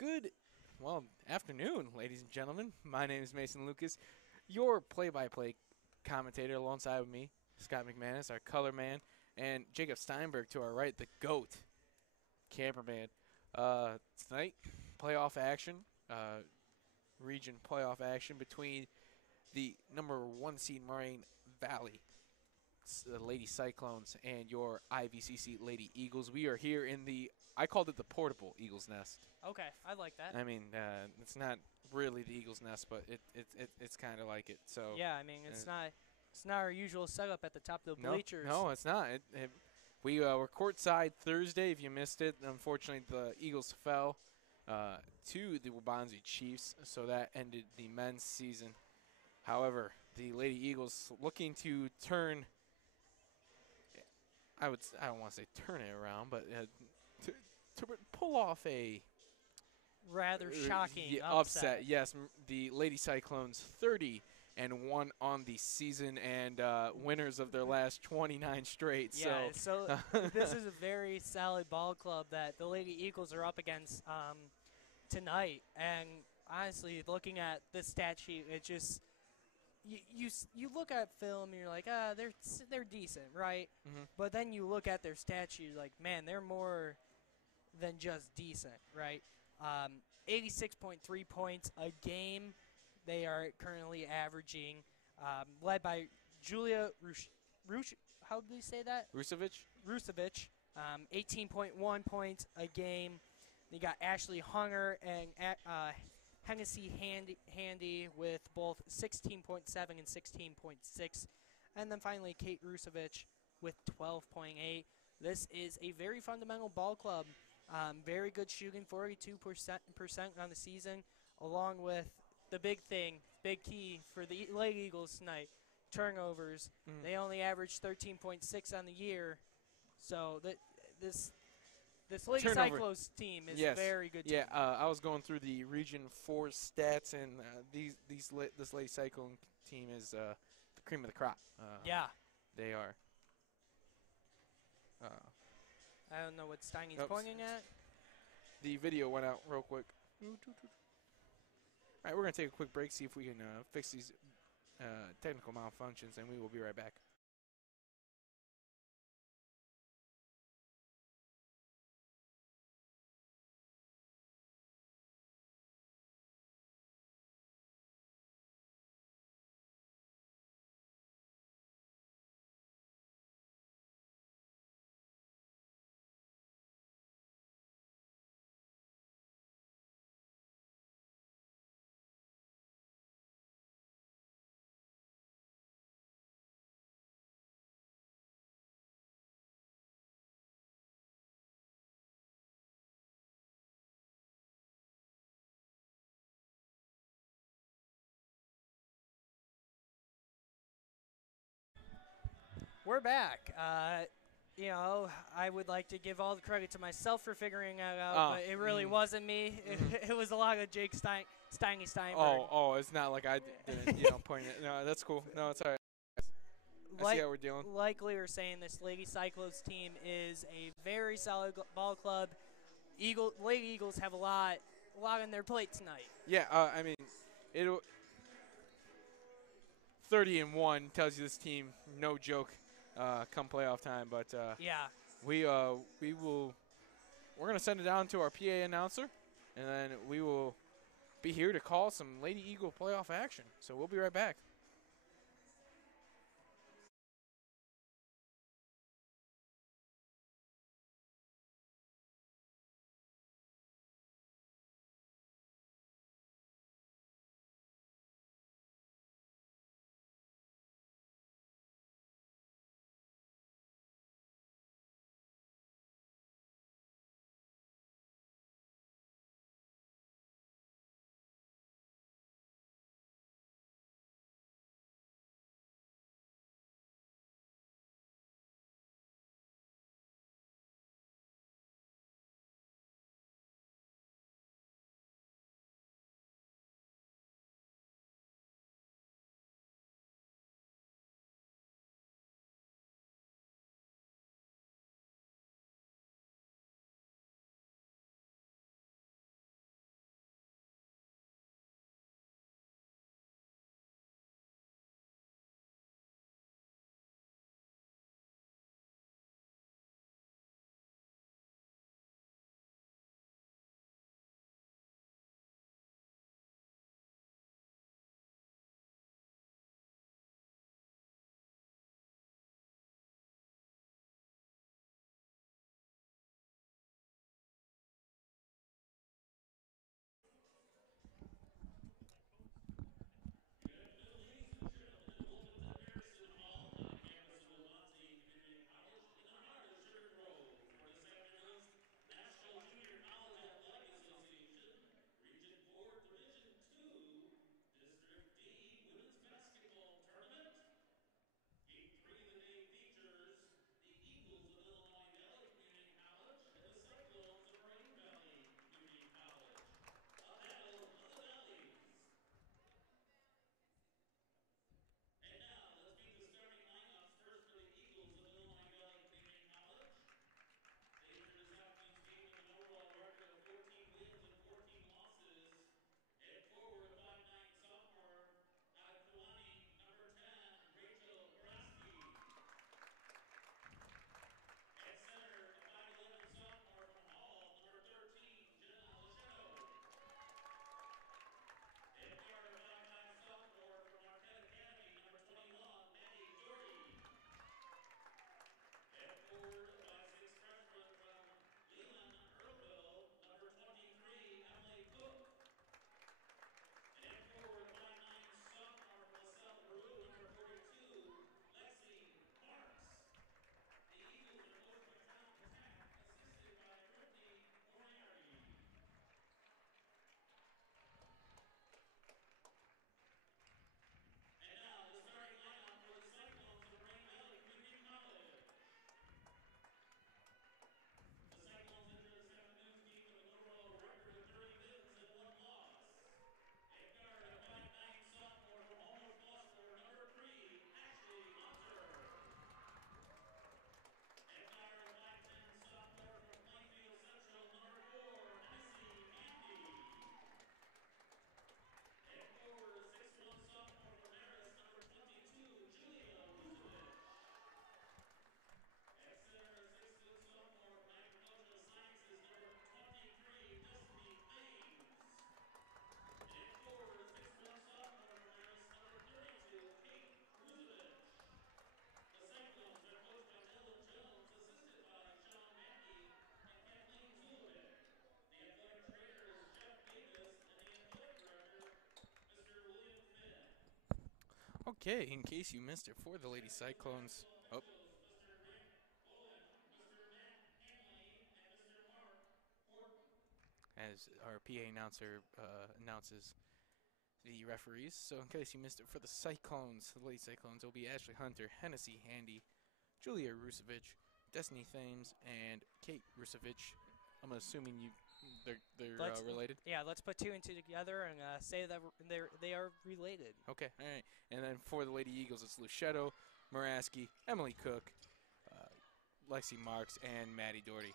Good, well, afternoon, ladies and gentlemen. My name is Mason Lucas, your play-by-play commentator alongside with me, Scott McManus, our color man, and Jakob Steinberg to our right, the GOAT, cameraman. Tonight, playoff action, region playoff action between the #1 seed Moraine Valley, the Lady Cyclones, and your IVCC Lady Eagles. We are here in the, I called it the portable Eagles Nest. Okay, I like that. I mean, it's not really the Eagles Nest, but it's kind of like it. So Yeah, I mean it's not our usual setup at the top of the bleachers. No, it's not. We were courtside Thursday. If you missed it, unfortunately the Eagles fell to the Waubonsee Chiefs, so that ended the men's season. However, the Lady Eagles looking to turn. I don't want to say turn it around, but to pull off a rather shocking upset. Yes, the Lady Cyclones 30-1 on the season and winners of their last 29 straight. Yeah, so this is a very solid ball club that the Lady Eagles are up against tonight. And honestly, looking at the stat sheet, it just you look at film and you're like, they're decent, right? Mm-hmm. But then you look at their stat sheet, you're like, man, they're more than just decent, right? 86.3 points a game they are currently averaging, led by Julia how do you say that? Rusevic, 18.1 points a game. You got Ashley Hunger and Hennessy Handy with both 16.7 and 16.6. And then finally Kate Rusevic with 12.8. This is a very fundamental ball club. Very good shooting, 42% on the season, along with the big key for the Lady Eagles tonight, turnovers. Mm. They only averaged 13.6 on the year. So this Lady Cyclones team is a very good team. Yeah, I was going through the Region 4 stats, and this Lady Cyclone team is the cream of the crop. Yeah. They are. I don't know what Steiny's pointing at. The video went out real quick. All right, we're going to take a quick break, see if we can fix these technical malfunctions, and we will be right back. We're back. You know, I would like to give all the credit to myself for figuring that out, but it really wasn't me. It was a lot of Jake Steinberg. Oh, it's not like I didn't, point it. No, that's cool. No, it's all right. I see how we're dealing. Like we were saying, this Lady Cyclones team is a very solid ball club. Lady Eagles have a lot on their plate tonight. Yeah, I mean, 30-1 tells you this team, no joke, come playoff time. But yeah, we're gonna send it down to our PA announcer, and then we will be here to call some Lady Eagle playoff action. So we'll be right back. Okay, in case you missed it, for the Lady Cyclones. Oh. As our PA announcer announces the referees. So in case you missed it, for the Cyclones, the Lady Cyclones, it'll be Ashley Hunter, Hennessy Handy, Julia Rusevich, Destiny Thames, and Kate Rusevich. I'm assuming they're related. Yeah, let's put two and two together and say that they are related. Okay, all right. And then for the Lady Eagles, it's Luchetto, Muraski, Emily Cook, Lexi Marks, and Maddie Doherty.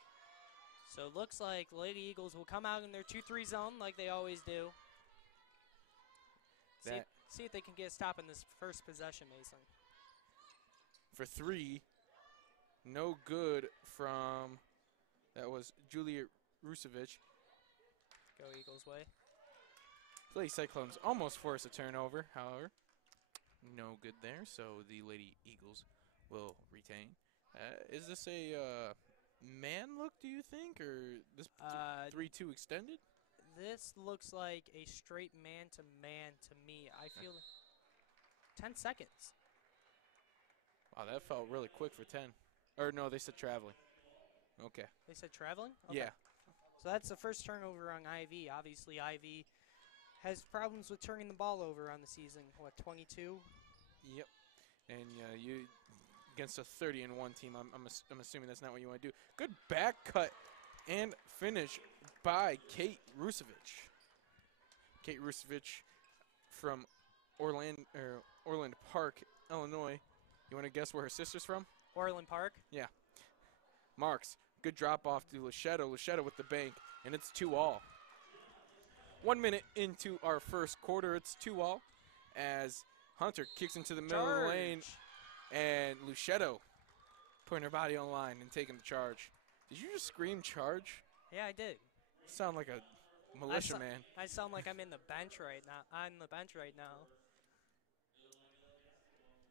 So it looks like Lady Eagles will come out in their 2-3 zone like they always do. See if they can get a stop in this first possession, Mason. For three, no good from, that was Julia Rusevich. Go Eagles way. Lady Cyclones almost forced a turnover, however. No good there, so the Lady Eagles will retain. Is this a man look, do you think, or this 3-2 extended? This looks like a straight man-to-man to me. I feel 10 seconds. Wow, that felt really quick for 10. Or no, they said traveling. Okay. They said traveling? Okay. Yeah. So that's the first turnover on IV. Obviously, IV has problems with turning the ball over on the season. What, 22? Yep. And you against a 30-1 team, I'm assuming that's not what you want to do. Good back cut and finish by Kate Rusevich. Kate Rusevich from Orland Park, Illinois. You want to guess where her sister's from? Orland Park? Yeah. Marks. Good drop off to Luchetto. Luchetto with the bank, and it's 2-all. 1 minute into our first quarter, it's 2-all as Hunter kicks into the middle of the lane, and Luchetto putting her body on the line and taking the charge. Did you just scream charge? Yeah, I did. You sound like a militia man. I sound like I'm in the bench right now. I'm in the bench right now.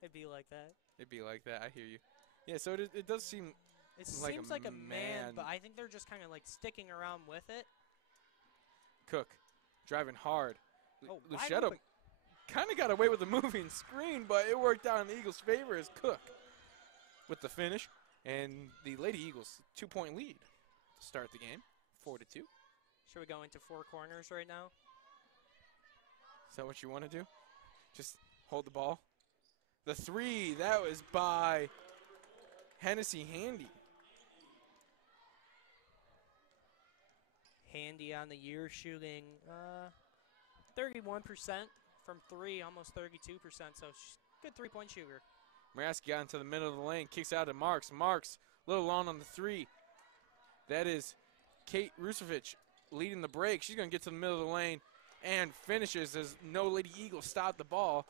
It'd be like that. It'd be like that. I hear you. Yeah, so it does seem It like seems like a man, but I think they're just kind of like sticking around with it. Cook driving hard. Oh, Luchetto kind of got away with the moving screen, but it worked out in the Eagles' favor as Cook with the finish. And the Lady Eagles, 2-point lead to start the game, 4-2. Should we go into four corners right now? Is that what you want to do? Just hold the ball? The three, that was by Hennessy Handy. Handy on the year shooting 31% from three, almost 32%, so good three-point shooter. Muraski got into the middle of the lane, kicks out to Marks. Marks, a little long on the three. That is Kate Rusevich leading the break. She's going to get to the middle of the lane and finishes as no Lady Eagles stopped the ball,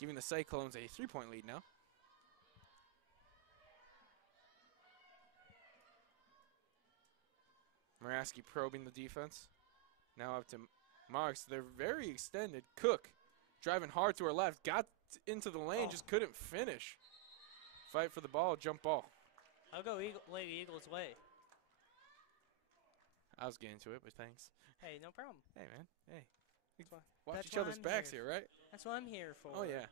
giving the Cyclones a 3-point lead now. Muraski probing the defense. Now up to Marks. They're very extended. Cook driving hard to her left. Got into the lane, just couldn't finish. Fight for the ball, jump ball. I'll go Lady Eagles' way. I was getting to it, but thanks. Hey, no problem. Hey, man. Hey. Watch each other's backs here, right? That's what I'm here for. Oh, yeah.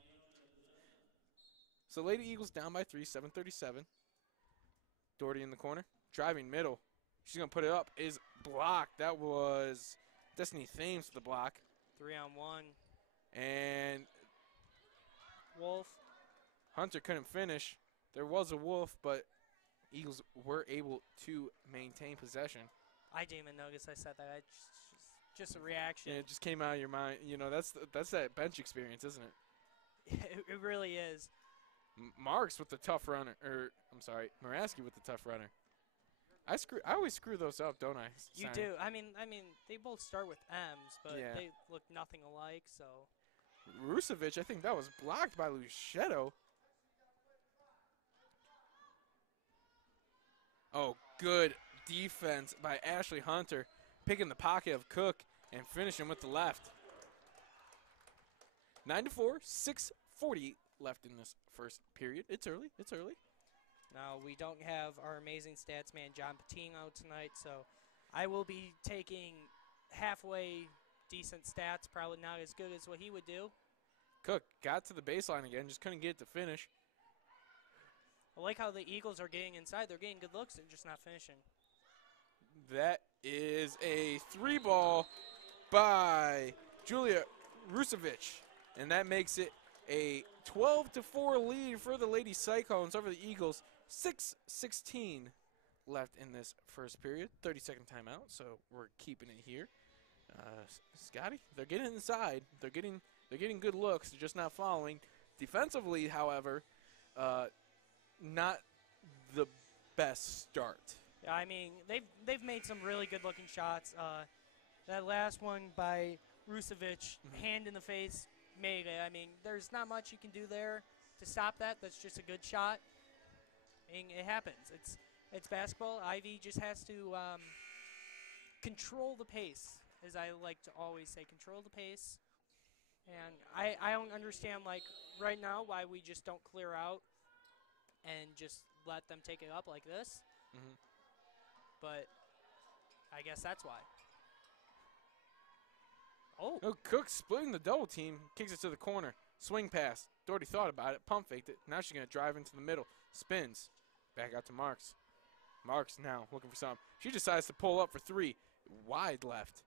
So Lady Eagles down by 3, 7:37. Doherty in the corner. Driving middle. She's going to put it up. Is blocked. That was Destiny Thames for the block. 3-on-1. And Wolf. Hunter couldn't finish. There was a Wolf, but Eagles were able to maintain possession. I didn't even notice I said that. Just a reaction. And it just came out of your mind. You know, that's that bench experience, isn't it? It really is. Marks with the tough runner. I'm sorry, Muraski with the tough runner. I always screw those up, don't I? You do. I mean, they both start with M's, but yeah. they look nothing alike. So. Rusevich, I think that was blocked by Luchetto. Oh, good defense by Ashley Hunter, picking the pocket of Cook and finishing with the left. 9-4, 6:40 left in this first period. It's early. It's early. Now, we don't have our amazing stats man, John Patino, tonight, so I will be taking halfway decent stats, probably not as good as what he would do. Cook got to the baseline again, just couldn't get it to finish. I like how the Eagles are getting inside. They're getting good looks. They're just not finishing. That is a 3-ball by Julia Rusevic, and that makes it a 12-4 lead for the Lady Cyclones over the Eagles. 6:16 left in this first period. 30-second timeout, so we're keeping it here. Scotty, they're getting inside. They're getting good looks. They're just not following. Defensively, however, not the best start. Yeah, I mean, they've made some really good-looking shots. That last one by Rusevic, hand in the face, made it. I mean, there's not much you can do there to stop that. That's just a good shot. I mean, it happens. It's basketball. Ivy just has to control the pace, as I like to always say, control the pace. And I don't understand, like, right now why we just don't clear out and just let them take it up like this. But I guess that's why. Oh, Cook splitting the double team, kicks it to the corner. Swing pass. Doherty thought about it, pump faked it. Now she's going to drive into the middle. Spins. Back out to Marks. Marks now looking for something. She decides to pull up for 3. Wide left.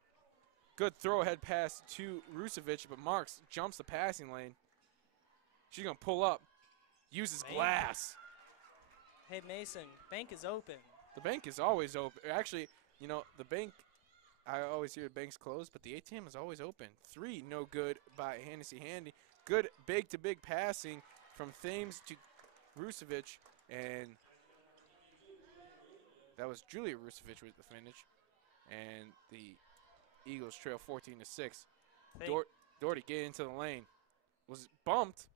Good throw ahead pass to Rusevic, but Marks jumps the passing lane. She's going to pull up. Uses glass. Hey, Mason, bank is open. The bank is always open. Actually, you know, the bank, I always hear the bank's closed, but the ATM is always open. 3, no good by Hennessy Handy. Good big-to-big passing from Thames to Rusevic, and that was Julia Rusevic with the finish. And the Eagles trail 14-6. Doherty get into the lane. Was bumped.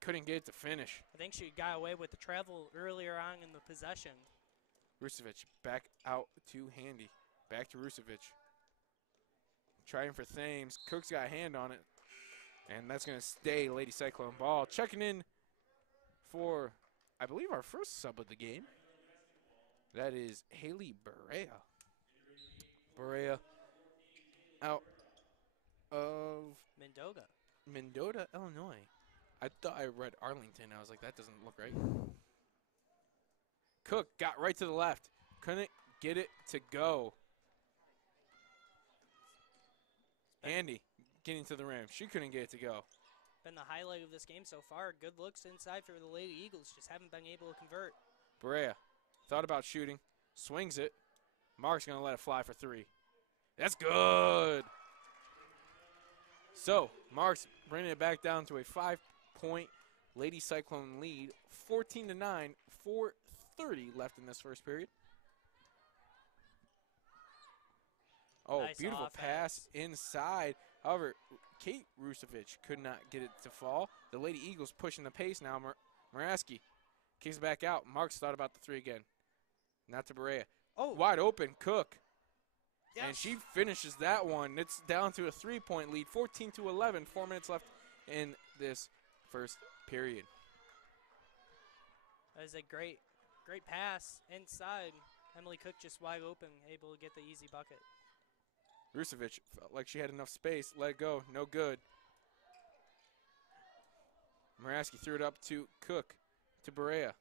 Couldn't get it to finish. I think she got away with the travel earlier on in the possession. Rusevic back out to Handy. Back to Rusevic. Trying for Thames. Cook's got a hand on it. And that's going to stay Lady Cyclone ball. Checking in for, I believe, our first sub of the game. That is Haley Berea. Berea out of Mendota, Illinois. I thought I read Arlington. I was like, that doesn't look right. Cook got right to the left. Couldn't get it to go. Andy getting to the rim. She couldn't get it to go. Been the highlight of this game so far. Good looks inside for the Lady Eagles. Just haven't been able to convert. Berea thought about shooting. Swings it. Mark's going to let it fly for 3. That's good. So, Mark's bringing it back down to a 5-point Lady Cyclone lead. 14-9, 4:30 left in this first period. Oh, nice beautiful offense. pass inside. However, Kate Rusevic could not get it to fall. The Lady Eagles pushing the pace now. Moraski kicks it back out. Marks thought about the 3 again. Not to Berea. Oh, Wide open, Cook. yes. And she finishes that one. It's down to a 3-point lead, 14-11. 4 minutes left in this first period. That is a great pass inside. Emily Cook just wide open, able to get the easy bucket. Rusevic felt like she had enough space. Let it go. No good. Moraski threw it up to Cook, to Berea.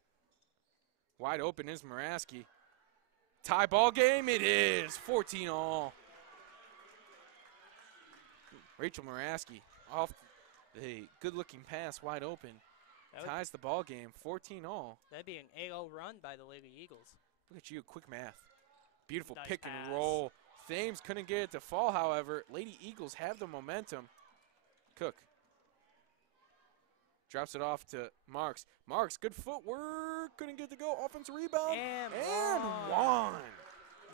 Wide open is Moraski. Tie ball game, it is. 14-all. Rachel Moraski off the good-looking pass, wide open. Ties the ball game, 14-all. That'd be an 8-0 run by the Lady Eagles. Look at you, quick math. Beautiful Nice pick pass. and roll. Thames couldn't get it to fall, however. Lady Eagles have the momentum. Cook drops it off to Marks. Marks, good footwork. Couldn't get it to go. Offensive rebound. And one.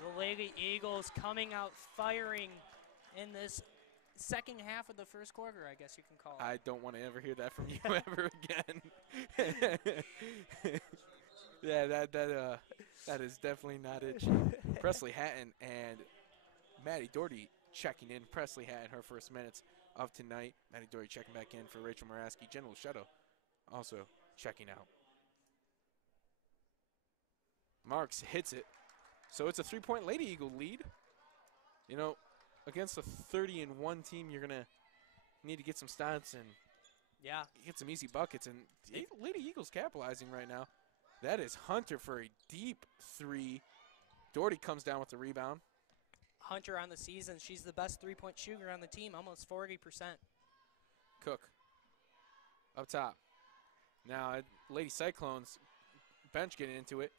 The Lady Eagles coming out firing in this second half of the first quarter, I guess you can call it. I don't want to ever hear that from you ever again. Yeah, that is definitely not it. Presley Hatton and Maddie Doherty checking in. Presley Hatton, her first minutes of tonight. Maddie Doherty checking back in for Rachel Moraski. Jen Luschetto also checking out. Marks hits it. So it's a 3-point Lady Eagle lead. You know, against a 30-1 team, you're going to need to get some stats and Yeah. Get some easy buckets, and Lady Eagles capitalizing right now. That is Hunter for a deep 3. Doherty comes down with the rebound. Hunter on the season, she's the best three-point shooter on the team, almost 40%. Cook up top. Now Lady Cyclones bench getting into it.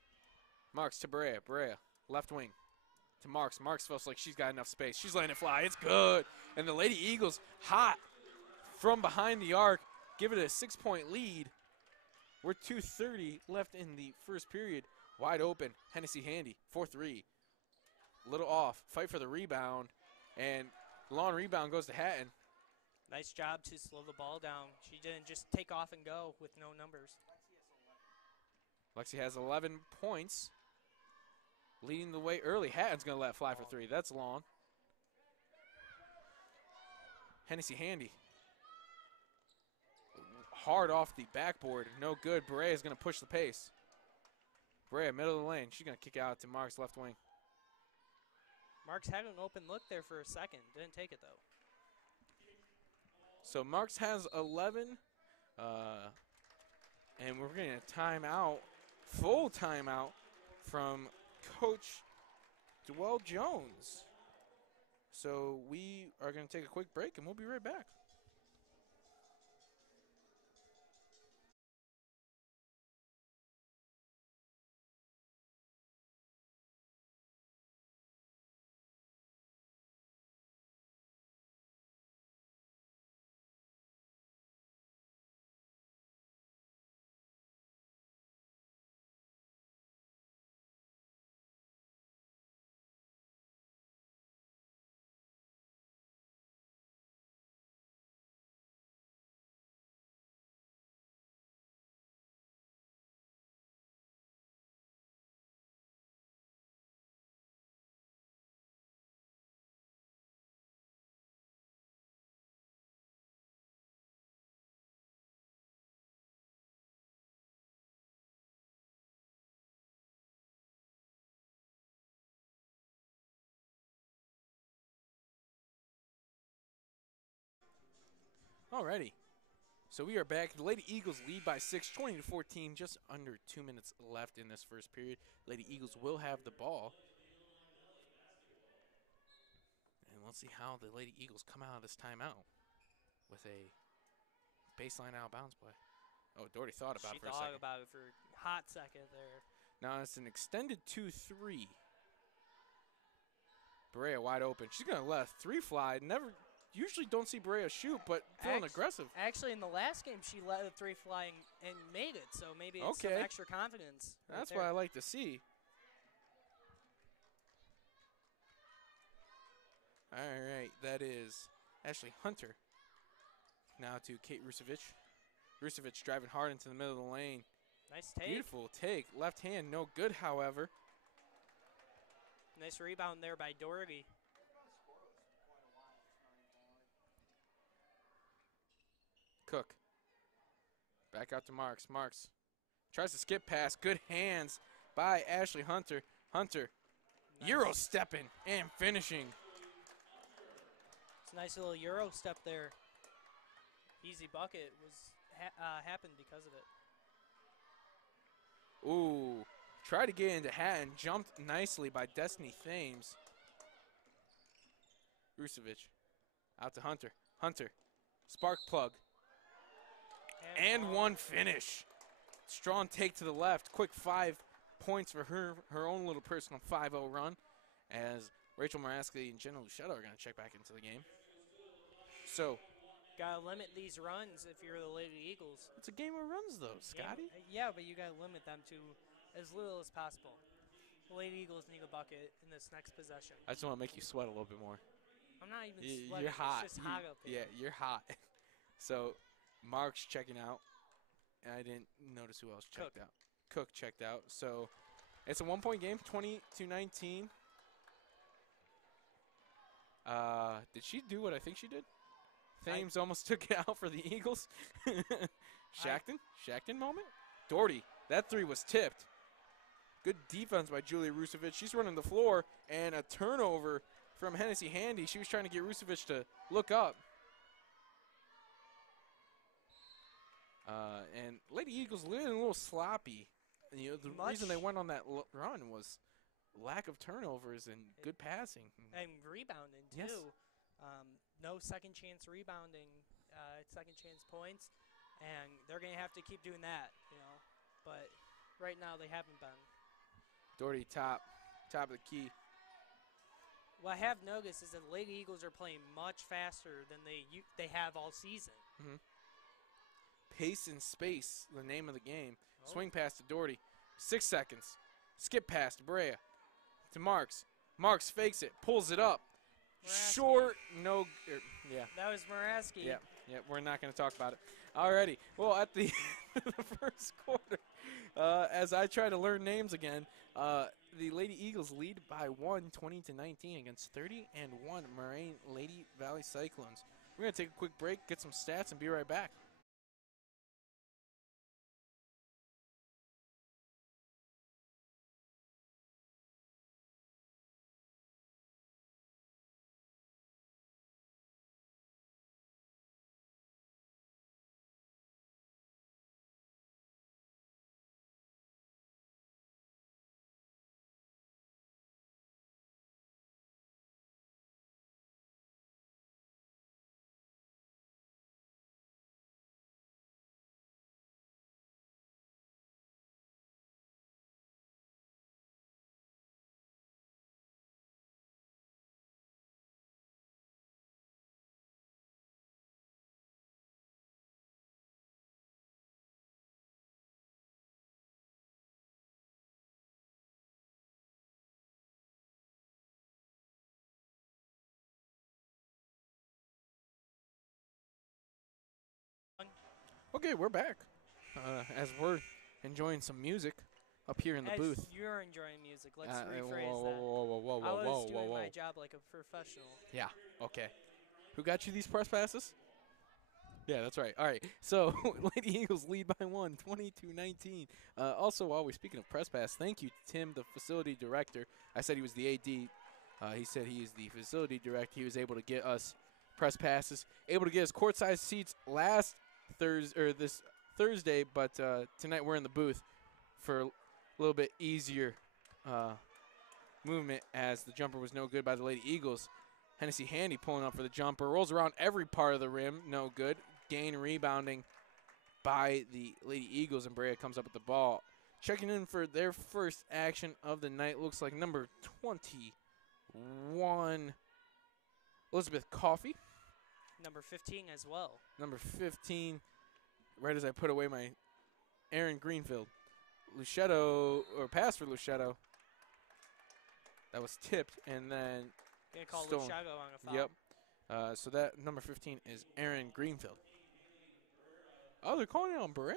Marks to Brea. Brea left wing to Marks. Marks feels like she's got enough space. She's letting it fly. It's good. And the Lady Eagles hot from behind the arc. Give it a 6-point lead. We're 2:30 left in the first period. Wide open. Hennessy Handy. 4-3. Little off. Fight for the rebound. And long rebound goes to Hatton. Nice job to slow the ball down. She didn't just take off and go with no numbers. Lexi has 11 points. Leading the way early. Hatton's going to let fly for 3. That's long. Hennessy Handy. Hard off the backboard. No good. Brea is going to push the pace. Brea, middle of the lane. She's going to kick out to Marks, left wing. Marks had an open look there for a second. Didn't take it, though. So Marks has 11. And we're getting a timeout. Full timeout from Coach Dwell Jones. So we are going to take a quick break, and we'll be right back. Alrighty. So we are back. The Lady Eagles lead by 6, 20-14. Just under 2 minutes left in this first period. Lady Eagles will have the ball. And let's see how the Lady Eagles come out of this timeout with a baseline out of bounds play. Oh, Doherty thought about it for a second. She thought about it for a hot second there. Now it's an extended 2-3. Brea wide open. She's going to let 3 fly. Usually don't see Brea shoot, but feeling aggressive. Actually, in the last game, she let a 3 fly and made it, so maybe it's some extra confidence. That's what I like to see. All right, that is Ashley Hunter. Now to Kate Rusevic. Rusevic driving hard into the middle of the lane. Nice take. Beautiful take. Left hand, no good, however. Nice rebound there by Doherty. Cook. Back out to Marks. Marks tries to skip pass. Good hands by Ashley Hunter. Hunter, nice. Euro stepping and finishing. It's a nice little Euro step there. Easy bucket was happened because of it. Ooh, tried to get into Hatton. Jumped nicely by Destiny Thames. Rusevic out to Hunter. Hunter, spark plug. And one finish. Strong take to the left. Quick 5 points for her own little personal 5-0 run as Rachel Moraski and Jenna Luchetto are going to check back into the game. So, got to limit these runs if you're the Lady Eagles. It's a game of runs, though, Scotty. Yeah, but you got to limit them to as little as possible. The Lady Eagles need a bucket in this next possession. I just want to make you sweat a little bit more. I'm not even sweating. You're hot. It's just hot up here. Yeah, you're hot. So, Mark's checking out. I didn't notice who else checked out. Cook checked out. So, it's a 1-point game, 20-19. Did she do what I think she did? Thames almost took it out for the Eagles. Shackton moment? Doherty, that 3 was tipped. Good defense by Julia Rusevic. She's running the floor, and a turnover from Hennessy Handy. She was trying to get Rusevic to look up. And Lady Eagles a little sloppy. You know, the reason they went on that run was lack of turnovers and good passing. And rebounding, too. Yes. No second chance rebounding, second chance points. And they're going to have to keep doing that, you know. But right now they haven't been. Doherty top of the key. What I have noticed is that the Lady Eagles are playing much faster than they have all season. Mm-hmm. Pace and space, the name of the game. Oh. Swing pass to Doherty. 6 seconds. Skip pass to Brea. To Marks. Marks fakes it. Pulls it up. Moraski. Short. No. Yeah. That was Moraski. Yeah. Yeah. We're not going to talk about it. Alrighty. Well, at the the first quarter, as I try to learn names again, the Lady Eagles lead by 1, 20-19 against 30-1 Moraine Lady Valley Cyclones. We're going to take a quick break, get some stats, and be right back. Okay, we're back. As we're enjoying some music up here in the booth. As you're enjoying music, let's rephrase whoa, that. I was doing my job like a professional. Yeah, okay. Who got you these press passes? Yeah, that's right. All right, so Lady Eagles lead by 1, 22-19. Also, while we're speaking of press pass, thank you, Tim, the facility director. I said he was the AD. He said he is the facility director. He was able to get us press passes, able to get us courtside seats this Thursday, but tonight we're in the booth for a little bit easier movement as the jumper was no good by the Lady Eagles. Hennessy Handy pulling up for the jumper, rolls around every part of the rim, no good. Gain rebounding by the Lady Eagles, and Brea comes up with the ball. Checking in for their first action of the night, looks like number 21, Elizabeth Coffey. Number 15 as well. Number 15, right as I put away my Aaron Greenfield. Luchetto, or pass for Luchetto. That was tipped, and then Gonna call stolen. Luciago on a foul. Yep. So that number 15 is Aaron Greenfield. Oh, they're calling it on Brea.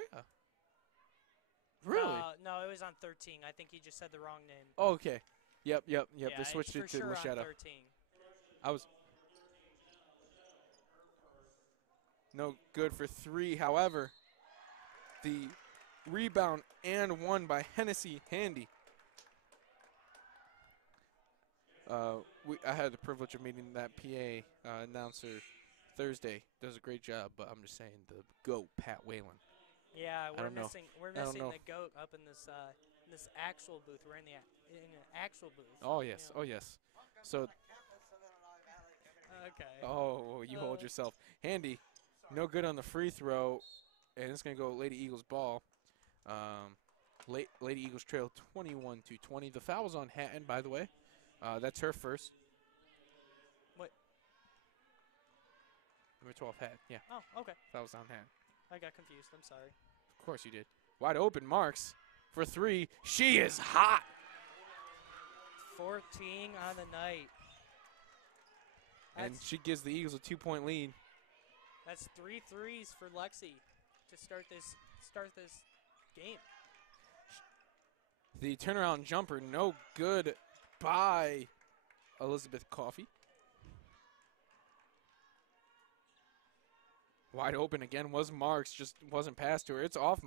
Really? No, it was on 13. I think he just said the wrong name. Oh, okay. Yep. Yeah, They switched it to sure Luchetto. on 13. I was no good for 3. However, the rebound and one by Hennessy Handy. I had the privilege of meeting that PA announcer Thursday. Does a great job, but I'm just saying the GOAT, Pat Whalen. Yeah, we're don't know. missing the GOAT up in this actual booth. We're in an actual booth. Oh yes, You know. oh yes. So Okay. oh, you hold yourself. Handy, no good on the free throw, and it's gonna go Lady Eagles ball. Lady Eagles trail 21-20. The foul was on Hatton, by the way. That's her first. What? Number 12, Hatton. Yeah. Oh, okay. That was on Hatton. I got confused. I'm sorry. Of course you did. Wide open, Marks for 3. She is hot. 14 on the night. And she gives the Eagles a 2-point lead. That's 3 threes for Lexi to start this game. The turnaround jumper, no good by Elizabeth Coffey. Wide open again was Marks, just wasn't passed to her. It's off.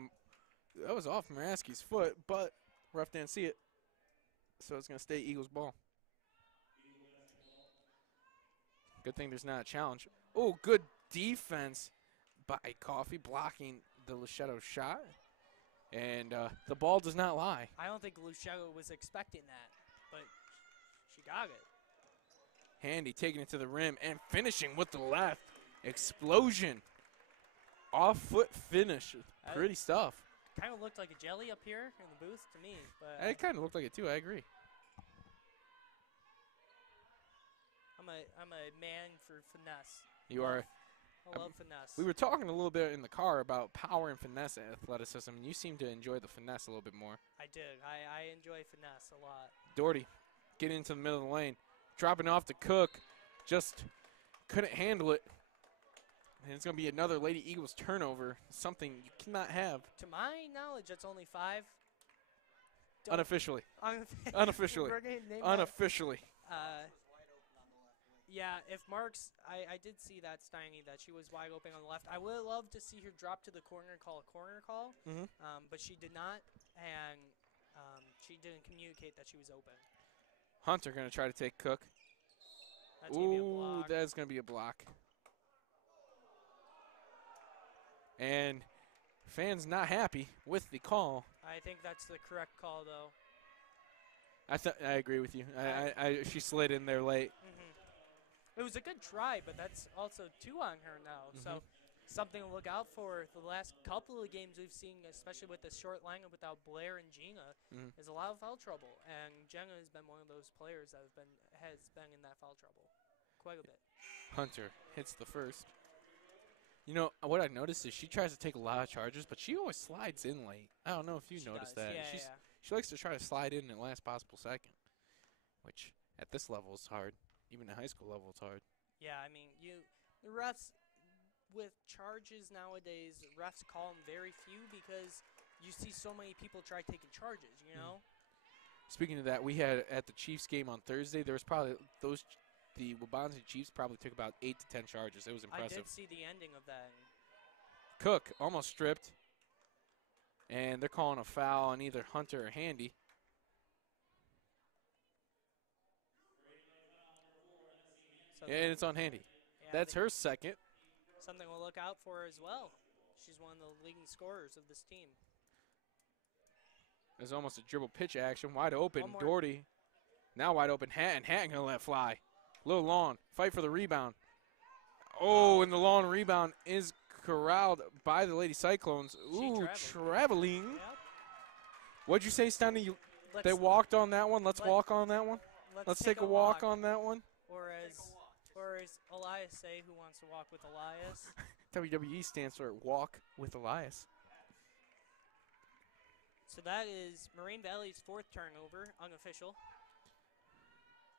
That was off Maraski's foot, but ref didn't see it. So it's going to stay Eagles ball. Good thing there's not a challenge. Oh, good defense by Coffey blocking the Luchetto shot. And the ball does not lie. I don't think Luchetto was expecting that, but she got it. Handy taking it to the rim and finishing with the left. Explosion. Off-foot finish. Pretty stuff. Kind of looked like a jelly up here in the booth to me. But It kind of looked like it, too. I agree. I'm a man for finesse. You are. I love finesse. We were talking a little bit in the car about power and finesse athleticism, and you seem to enjoy the finesse a little bit more. I did. I enjoy finesse a lot. Doherty getting into the middle of the lane. Dropping off to Cook. Just couldn't handle it. And it's going to be another Lady Eagles turnover, something you cannot have. To my knowledge, that's only 5. Unofficially. Unofficially. Unofficially. Yeah, if Marks, I did see that Steiny, that she was wide open on the left. I would love to see her drop to the corner and call a corner call, but she did not, and she didn't communicate that she was open. Hunter going to try to take Cook. That's going to be a block. That's going to be a block. And fans not happy with the call. I think that's the correct call, though. I agree with you. She slid in there late. It was a good try, but that's also 2 on her now. So something to look out for. The last couple of games we've seen, especially with the short lineup without Blair and Gina, is a lot of foul trouble. And Jenna has been one of those players that has been in that foul trouble quite a bit. Hunter hits the first. You know, what I noticed is she tries to take a lot of charges, but she always slides in late. I don't know if you noticed that. Yeah, She likes to try to slide in at the last possible second, which at this level is hard. Even at high school level, it's hard. Yeah, I mean, the refs, with charges nowadays, refs call them very few because you see so many people try taking charges, you know? Speaking of that, we had at the Chiefs game on Thursday, there was probably the Waubonsee Chiefs probably took about 8 to 10 charges. It was impressive. I did see the ending of that. Cook almost stripped, and they're calling a foul on either Hunter or Handy. And it's on Handy. Yeah, that's her second. Something we'll look out for as well. She's one of the leading scorers of this team. There's almost a dribble pitch action. Wide open. Doherty. Now wide open. Hatton. Hatton going to let fly. Little Lawn. Fight for the rebound. Oh, and the Lawn rebound is corralled by the Lady Cyclones. Ooh, traveling. Yep. What'd you say, Steiny? They walked on that one? Let's walk on that one? Let's take a walk on that one? Or as Elias say, who wants to walk with Elias? WWE stands for Walk with Elias. So that is Moraine Valley's 4th turnover, unofficial.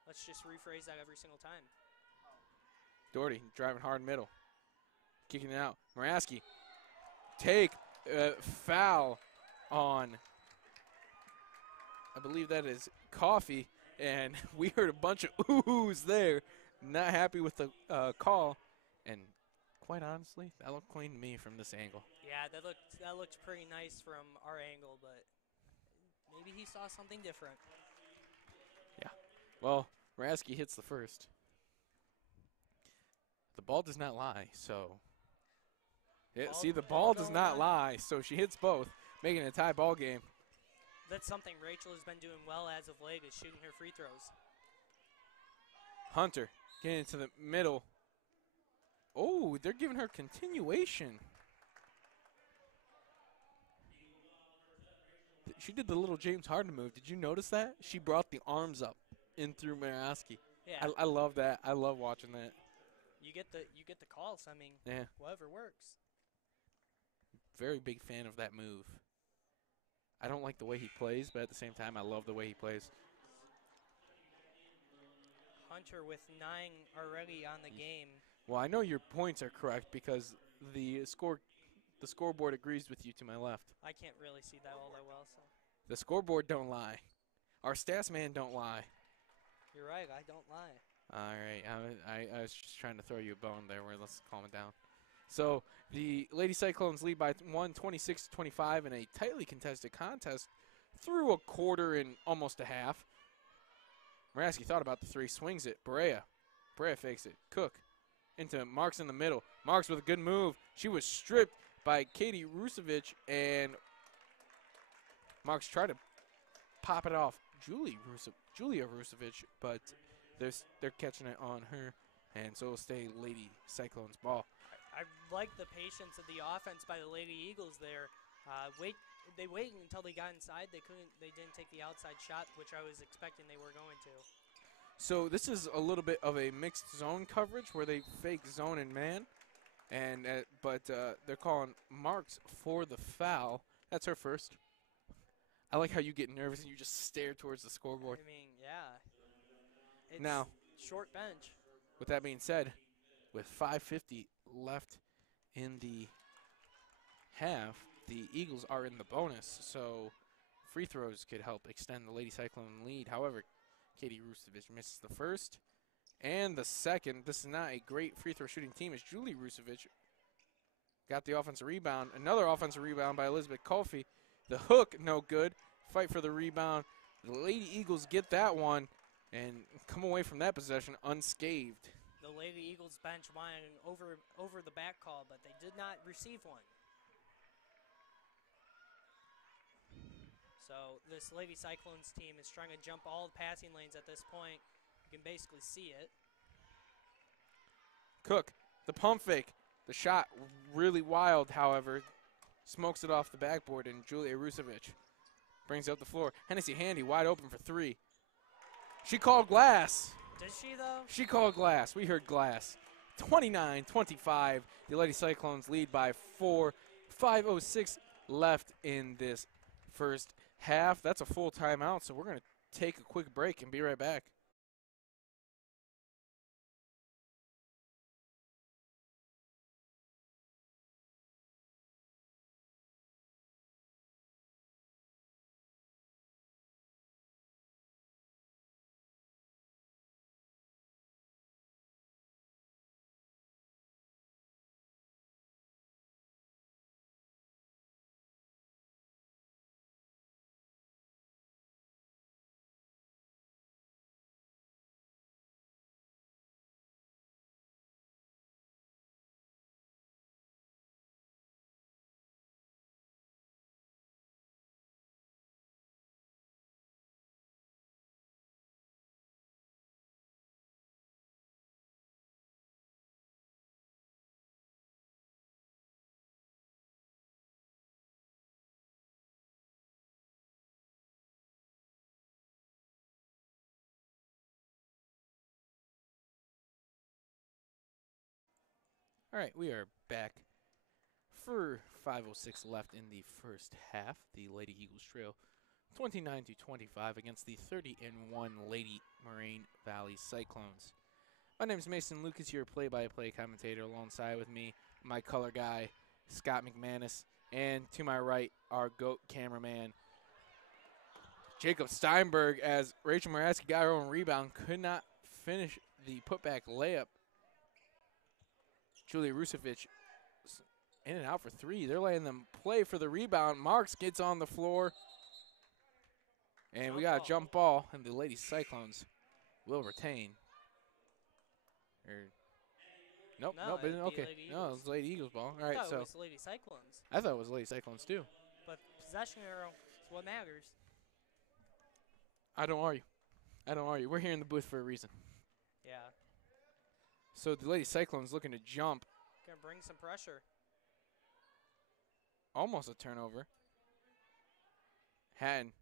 Let's just rephrase that every single time. Doherty driving hard middle. Kicking it out. Moraski. Take foul on, I believe that is Coffee. And we heard a bunch of oohs there. Not happy with the call. And quite honestly, that looked clean to me from this angle. Yeah, that looked pretty nice from our angle, but maybe he saw something different. Yeah. Well, Moraski hits the first. The ball does not lie, so. Yeah, see, the ball does not lie, so she hits both, making it a tie ball game. That's something Rachel has been doing well as of late, is shooting her free throws. Hunter getting into the middle. Oh, they're giving her continuation. She did the little James Harden move. Did you notice that? She brought the arms up in through Moraski. Yeah. I love that. I love watching that. You get the calls. I mean, yeah. Whatever works. Very big fan of that move. I don't like the way he plays, but at the same time, I love the way he plays. Hunter with 9 already on the game. Well, I know your points are correct because the scoreboard agrees with you to my left. I can't really see that all that well. So. The scoreboard don't lie. Our stats man don't lie. You're right. I don't lie. All right. I was just trying to throw you a bone there. Let's calm it down. So the Lady Cyclones lead by 26-25 in a tightly contested contest through a quarter and almost a half. Moraski thought about the three, swings it. Berea fakes it. Cook into Marks in the middle. Marks with a good move. She was stripped by Katie Rusevich, and Marks try to pop it off Julia Rusevich, but they're catching it on her, and so it'll stay Lady Cyclones ball. I like the patience of the offense by the Lady Eagles there. They waited until they got inside. They didn't take the outside shot, which I was expecting they were going to. So this is a little bit of a mixed zone coverage where they fake zone and man, and but they're calling Marks for the foul. That's her first. I like how you get nervous and you just stare towards the scoreboard. I mean, yeah. It's now, short bench. With that being said, with 5:50 left in the half, the Eagles are in the bonus, so free throws could help extend the Lady Cyclone lead. However, Katie Rusevich misses the first and the second. This is not a great free throw shooting team as Julie Rusevich got the offensive rebound. Another offensive rebound by Elizabeth Colfie. The hook, no good. Fight for the rebound. The Lady Eagles get that one and come away from that possession unscathed. The Lady Eagles bench wanted over the back call, but they did not receive one. So this Lady Cyclones team is trying to jump all the passing lanes at this point. You can basically see it. Cook, the pump fake. The shot really wild, however. Smokes it off the backboard, and Julia Rusevich brings up the floor. Hennessy Handy wide open for three. She called glass. Did she, though? She called glass. We heard glass. 29-25. The Lady Cyclones lead by 4. 5:06 left in this first half. That's a full timeout, so we're going to take a quick break and be right back. All right, we are back for 5:06 left in the first half. The Lady Eagles trail 29-25 against the 30-1 Lady Moraine Valley Cyclones. My name is Mason Lucas, your play-by-play commentator. Alongside with me, my color guy, Scott McManus, and to my right, our GOAT cameraman, Jakob Steinberg, as Rachel Moraski got her own rebound, could not finish the putback layup. Julia Rusevich in and out for three. They're letting them play for the rebound. Marks gets on the floor. And we got a jump ball, and the Lady Cyclones will retain. Nope, okay. No, it's Lady Eagles ball. All right, I thought so it was Lady Cyclones. I thought it was Lady Cyclones too. But possession arrow is what matters. I don't argue. We're here in the booth for a reason. Yeah. So the Lady Cyclones looking to jump. Gonna bring some pressure. Almost a turnover. Hatton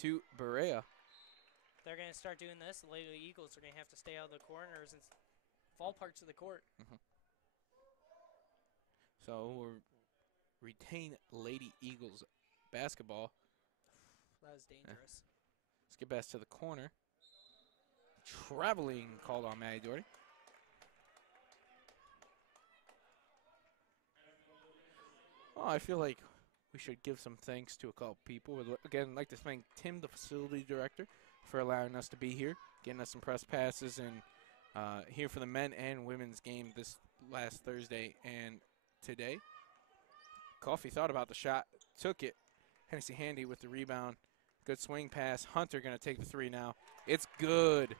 to Berea. They're going to start doing this. The Lady Eagles are going to have to stay out of the corners and fall parts of the court. So we'll retain Lady Eagles basketball. That was dangerous. Let's get back to the corner. Traveling called on Maddie Doherty. Oh, I feel like we should give some thanks to a couple people. Again, I'd like to thank Tim, the facility director, for allowing us to be here, getting us some press passes, and here for the men and women's game this last Thursday and today. Coffey thought about the shot, took it. Hennessy Handy with the rebound. Good swing pass. Hunter going to take the three now. It's good.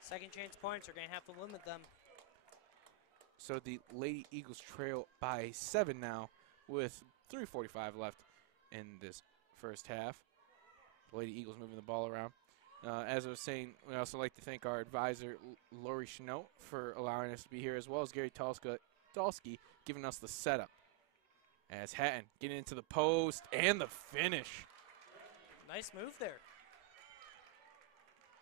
Second chance points are going to have to limit them. So the Lady Eagles trail by 7 now with 3:45 left in this first half. The Lady Eagles moving the ball around. As I was saying, we also like to thank our advisor, Lori Chenault, for allowing us to be here, as well as Gary Dalski giving us the setup. As Hatton getting into the post and the finish. Nice move there.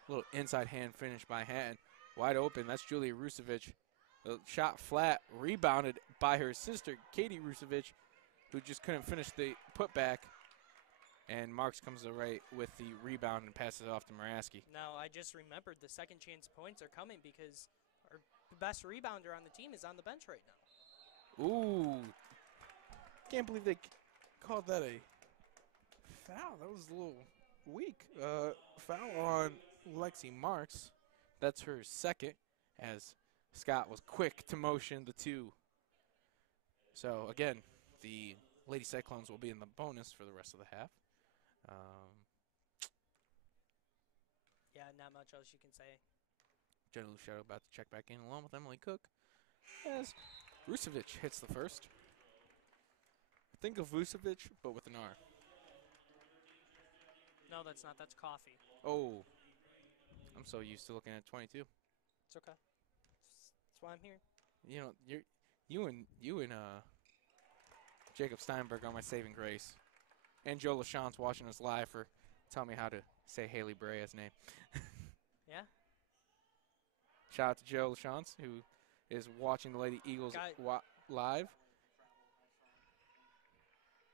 Little inside hand finish by Hatton. Wide open. That's Julia Rusevic. The shot flat, rebounded by her sister, Katie Rusevic, who just couldn't finish the putback. And Marks comes to the right with the rebound and passes it off to Muraski. Now, I just remembered the second chance points are coming because our best rebounder on the team is on the bench right now. Ooh. Can't believe they called that a foul. That was a little weak. Foul on Lexi Marks. That's her second, as Scott was quick to motion the two. So, again, the Lady Cyclones will be in the bonus for the rest of the half. Yeah, not much else you can say. Jenna Luciano about to check back in along with Emily Cook, as Rusevic hits the first. Think of Vucevic, but with an R. No, that's not. That's coffee. Oh. I'm so used to looking at 22. It's okay. That's why I'm here. You know, you and Jakob Steinberg are my saving grace. And Joe LaChance watching us live for telling me how to say Haley Brea's name. Yeah? Shout out to Joe LaChance, who is watching the Lady Eagles live.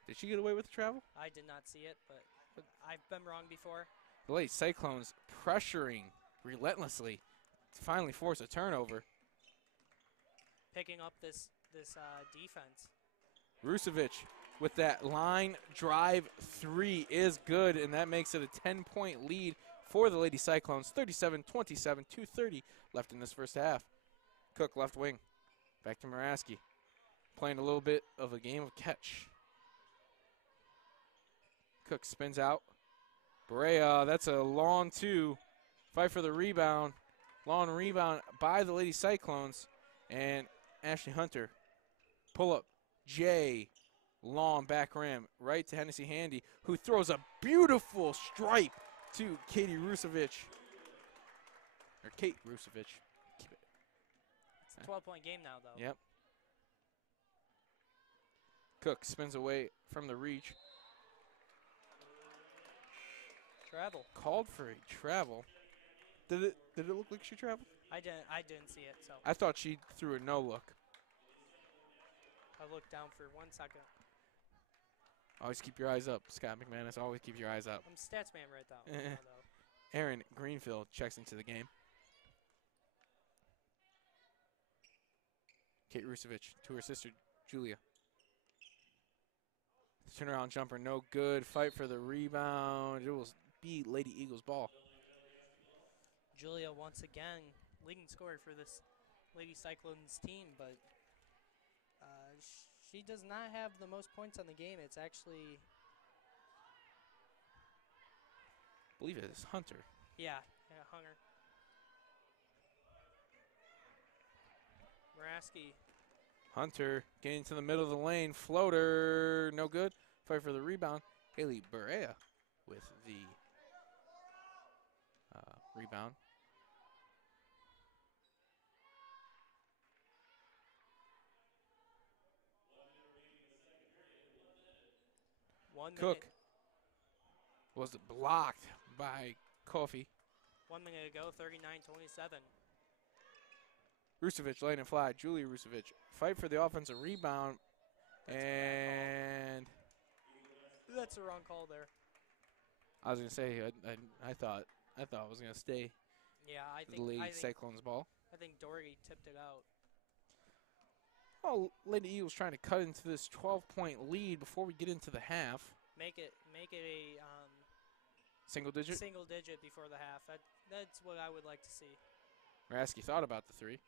Did she get away with the travel? I did not see it, but I've been wrong before. The Lady Cyclones pressuring relentlessly to finally force a turnover. Picking up this defense. Rusevic with that line drive 3 is good, and that makes it a 10-point lead for the Lady Cyclones. 37-27, 2:30 left in this first half. Cook left wing. Back to Muraski. Playing a little bit of a game of catch. Cook spins out. Berea, that's a long 2. Fight for the rebound. Long rebound by the Lady Cyclones. And Ashley Hunter. Pull up. J. Long back rim. Right to Hennessy Handy, who throws a beautiful stripe to Katie Rusevic. Or Kate Rusevic. Keep it. It's a 12-point game now, though. Yep. Cook spins away from the reach. Travel. Called for a travel. Did it look like she traveled? I didn't see it, so I thought she threw a no look. I looked down for 1 second. Always keep your eyes up, Scott McManus. Always keep your eyes up. I'm stats man right now, though. Aaron Greenfield checks into the game. Kate Rusevic to her sister, Julia. Turnaround jumper, no good. Fight for the rebound. It will be Lady Eagles ball. Julia once again leading scorer for this Lady Cyclones team, but she does not have the most points on the game. It's actually, I believe it is Hunter. yeah, Hunger. Muraski. Hunter getting to the middle of the lane. Floater, no good. Fight for the rebound. Haley Berea with the rebound. Cook was blocked by Coffey. 1 minute ago, 39-27. Rusevic laying it flat. Julia Rusevic fight for the offensive rebound, and that's the wrong call there. I was gonna say I thought it was gonna stay. Yeah, I think the Lady Cyclones ball. I think Doherty tipped it out. Oh, Lady Eagles trying to cut into this 12-point lead before we get into the half. Make it a single digit. Single digit before the half. That's what I would like to see. Muraski thought about the 3.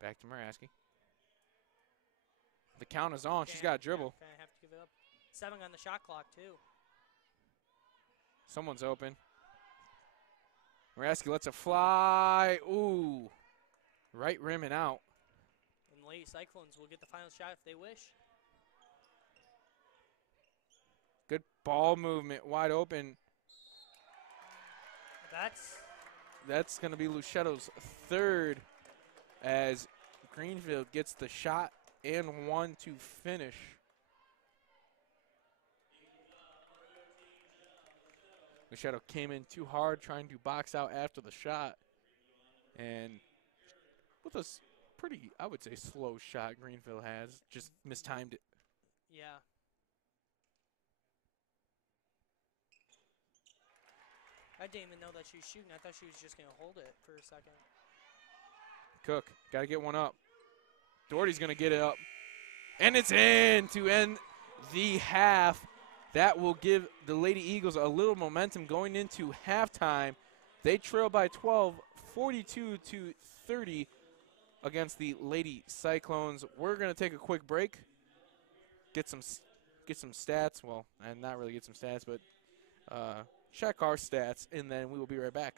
Back to Muraski. The count is on. She's got a dribble. Gonna have to give it up. 7 on the shot clock too. Someone's open. Muraski lets it fly. Ooh. Right rim and out. And Lady Cyclones will get the final shot if they wish. Good ball movement, wide open. That's going to be Luchetto's third as Greenfield gets the shot and one to finish. Luchetto came in too hard trying to box out after the shot. And with a pretty, I would say, slow shot Greenfield has, just mistimed it. Yeah. I didn't even know that she was shooting. I thought she was just going to hold it for a second. Cook, got to get one up. Doherty's going to get it up. And it's in to end the half. That will give the Lady Eagles a little momentum going into halftime. They trail by 12, 42-30 against the Lady Cyclones. We're going to take a quick break, get some stats. Well, and not really get some stats, but check our stats, and then we will be right back.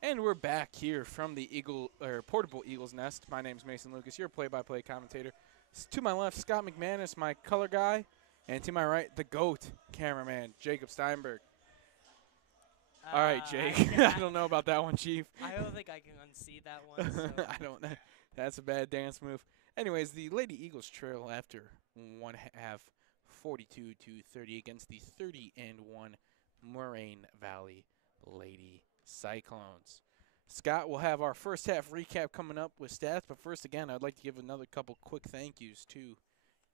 And we're back here from the portable Eagles Nest. My name's Mason Lucas, your play-by-play commentator. To my left, Scott McManus, my color guy. And to my right, the GOAT cameraman, Jakob Steinberg. All right, Jake. I don't know about that one, Chief. I don't think I can unsee that one. So. I don't know. That's a bad dance move. Anyways, the Lady Eagles trail after one half, 42-30 against the 30-1 Moraine Valley Lady Cyclones. Scott will have our first half recap coming up with stats, but first, again, I'd like to give another couple quick thank yous to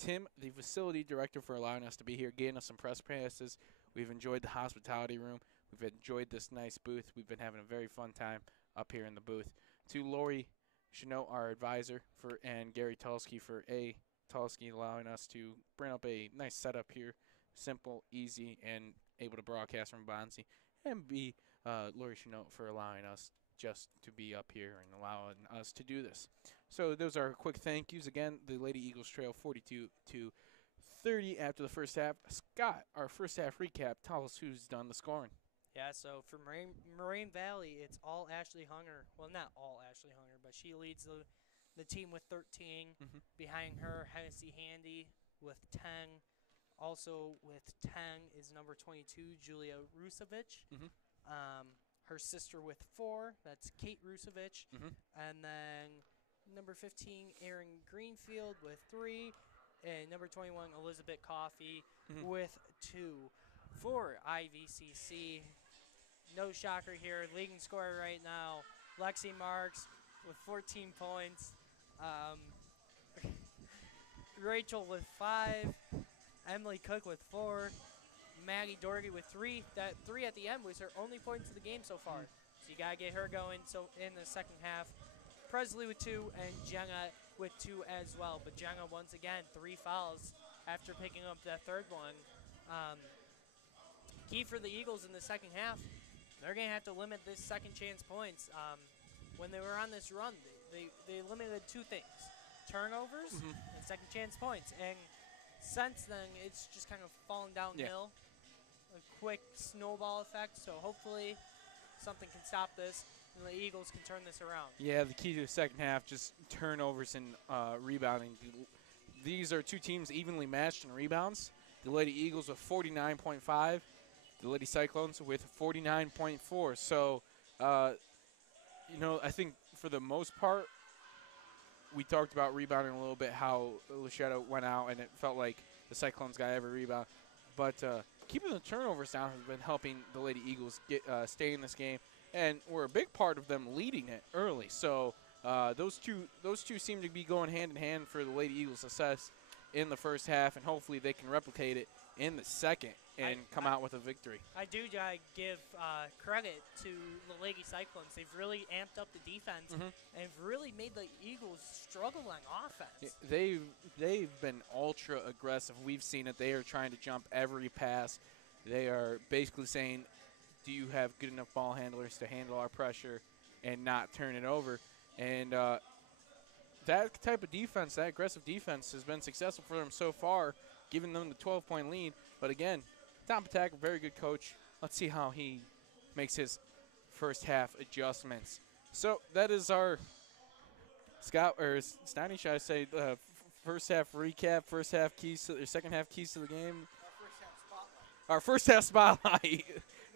Tim, the facility director, for allowing us to be here, getting us some press passes. We've enjoyed the hospitality room. We've enjoyed this nice booth. We've been having a very fun time up here in the booth. To Lori Chanot, our advisor, and Gary Tulsky for Tulsky allowing us to bring up a nice setup here, simple, easy, and able to broadcast from Waubonsee, and B, Lori Chanot for allowing us just to be up here and allowing us to do this. So those are quick thank yous. Again, the Lady Eagles trail 42-30 after the first half. Scott, our first half recap, tell us who's done the scoring. Yeah, so for Moraine Valley, it's all Ashley Hunger. Well, not all Ashley Hunger, but she leads the team with 13. Behind her, Hennessy Handy with 10. Also with 10 is number 22, Julia Rusevich. Her sister with 4, that's Kate Rusevich. And then number 15, Erin Greenfield with 3. And number 21, Elizabeth Coffey with 2. For IVCC, no shocker here, leading scorer right now, Lexi Marks with 14 points. Rachel with 5. Emily Cook with 4. Maddie Doherty with 3. That 3 at the end was her only points of the game so far. So you got to get her going so in the second half. Presley with 2 and Jenna with 2 as well. But Jenna, once again, 3 fouls after picking up that third one. Key for the Eagles in the second half, they're going to have to limit this second chance points. When they were on this run, they limited 2 things, turnovers and second chance points. And since then, it's just kind of fallen downhill. A quick snowball effect, so hopefully something can stop this and the Eagles can turn this around. Yeah, the key to the second half, just turnovers and rebounding. These are 2 teams evenly matched in rebounds. The Lady Eagles with 49.5, the Lady Cyclones with 49.4. So, I think for the most part, we talked about rebounding a little bit, how Luchetta went out and it felt like the Cyclones got every rebound. But keeping the turnovers down has been helping the Lady Eagles stay in this game, and we're a big part of them leading it early. So those two seem to be going hand in hand for the Lady Eagles' success in the first half, and hopefully they can replicate it in the second and come out with a victory. I do give credit to the Lady Cyclones. They've really amped up the defense and really made the Eagles struggle on offense. They've been ultra aggressive. We've seen it. They are trying to jump every pass. They are basically saying, do you have good enough ball handlers to handle our pressure and not turn it over? And that type of defense, that aggressive defense, has been successful for them so far, giving them the 12-point lead. But again, Tom Patak, a very good coach. Let's see how he makes his first half adjustments. So that is our Steiny, should I say, first half recap, second half keys to the game. Our first half spotlight.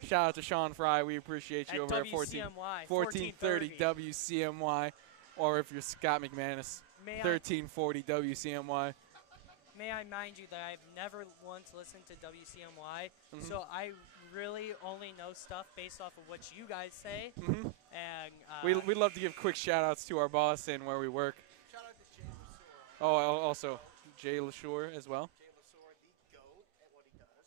Shout out to Sean Fry. We appreciate you over at 1430 WCMY. Or if you're Scott McManus, 1340 WCMY. May I mind you that I've never once listened to WCMY, so I really only know stuff based off of what you guys say. And we'd love to give quick shout-outs to our boss and where we work. Shout out to Jay LaSure. Oh, also Jay LaSure as well. Jay LaSure, the GOAT at what he does.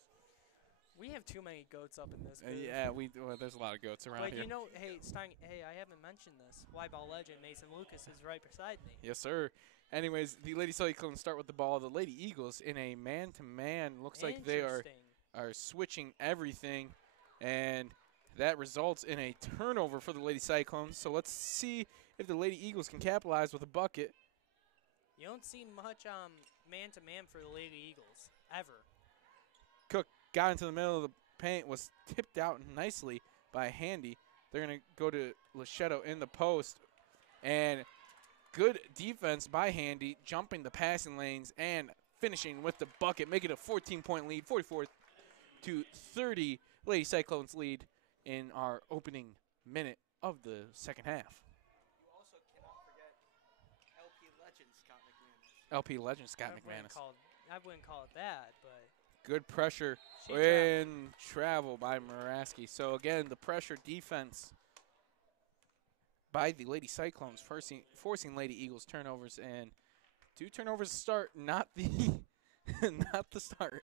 We have too many goats up in this booth. There's a lot of goats around here. But you know, hey, Stein, I haven't mentioned this. Y-ball legend Mason Lucas is right beside me. Yes, sir. Anyways, the Lady Cyclones start with the ball. The Lady Eagles in a man-to-man. Looks like they are switching everything, and that results in a turnover for the Lady Cyclones. So let's see if the Lady Eagles can capitalize with a bucket. You don't see much man-to-man for the Lady Eagles, ever. Cook got into the middle of the paint, was tipped out nicely by Handy. They're going to go to Lichetto in the post. And good defense by Handy, jumping the passing lanes and finishing with the bucket, making a 14-point lead, 44-30. Lady Cyclones lead in our opening minute of the second half. You also cannot forget LP legend Scott McManus. LP legend Scott McManus. I wouldn't call it that, but Good pressure she and travel by Muraski. So again, the pressure defense by the Lady Cyclones, forcing Lady Eagles turnovers, and 2 turnovers to start, not the not the start.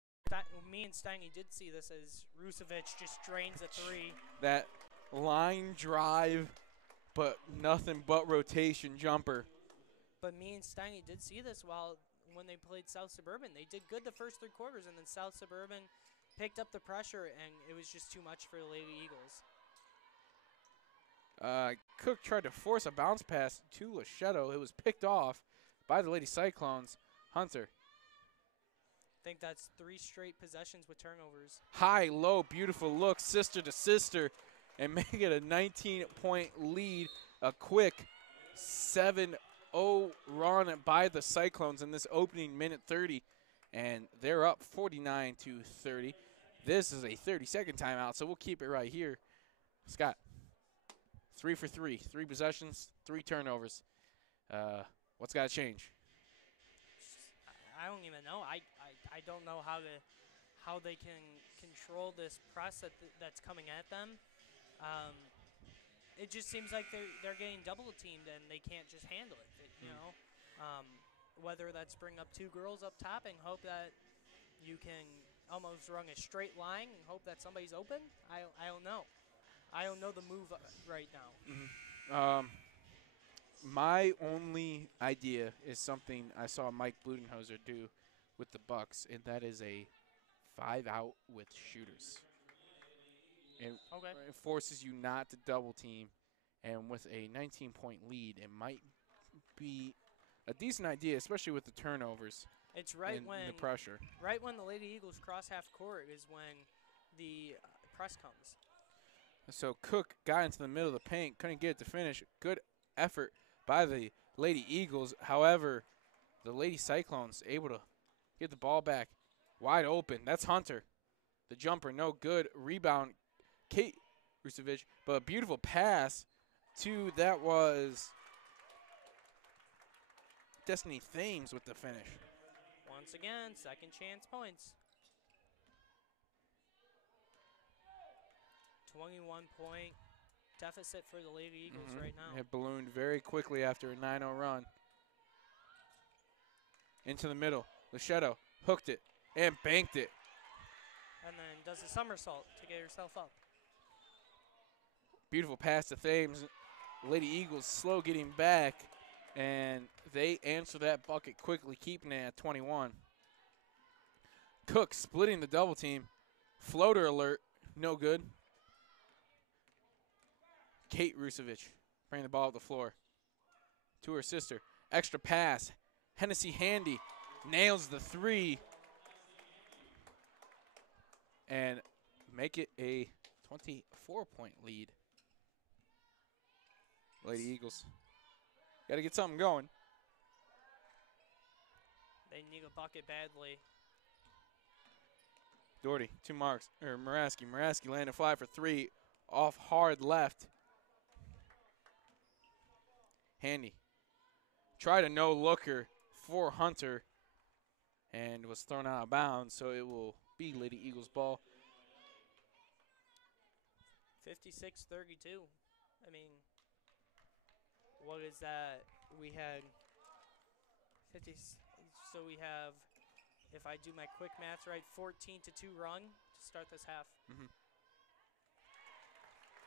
Me and Steiny did see this as Rusevic just drains a 3. That line drive, but nothing but rotation jumper. But me and Steiny did see this when they played South Suburban. They did good the first 3 quarters, and then South Suburban picked up the pressure, and it was just too much for the Lady Eagles. Cook tried to force a bounce pass to Lichetto. It was picked off by the Lady Cyclones. Hunter. I think that's 3 straight possessions with turnovers. High, low, beautiful look, sister to sister, and make it a 19-point lead. A quick 7-0 run by the Cyclones in this opening minute 30, and they're up 49-30. This is a 30-second timeout, so we'll keep it right here. Scott, 3 for 3, 3 possessions, 3 turnovers. What's got to change? I don't even know. I don't know how they can control this press that's coming at them. It just seems like they're getting double teamed and they can't just handle it. Whether that's bring up 2 girls up top and hope that you can almost run a straight line and hope that somebody's open. I don't know. I don't know the move right now. My only idea is something I saw Mike Bludenhoser do with the Bucks, and that is a 5-out with shooters. It forces you not to double team, and with a 19-point lead, it might be a decent idea, especially with the turnovers. It's right and when the pressure. Right when the Lady Eagles cross half court is when the press comes. So Cook got into the middle of the paint, couldn't get it to finish. Good effort by the Lady Eagles. However, the Lady Cyclones able to get the ball back wide open. That's Hunter. The jumper, no good. Rebound, Kate Rusevic, but a beautiful pass that was Destiny Thames with the finish. Once again, second chance points. 21-point deficit for the Lady Eagles right now. It ballooned very quickly after a 9-0 run. Into the middle. Lichetto hooked it and banked it. And then does a somersault to get herself up. Beautiful pass to Thames. Lady Eagles slow getting back, and they answer that bucket quickly, keeping it at 21. Cook splitting the double team. Floater alert, no good. Kate Rusevic bringing the ball up the floor to her sister. Extra pass. Hennessy Handy nails the 3 and make it a 24-point lead. Lady Eagles got to get something going. They need a bucket badly. Doherty to Muraski. Muraski landed fly for 3 off hard left. Handy tried a no-looker for Hunter and was thrown out of bounds, so it will be Lady Eagles ball. 56-32. I mean, what is that? We had 50. So we have, if I do my quick maths right, 14-2 run to start this half.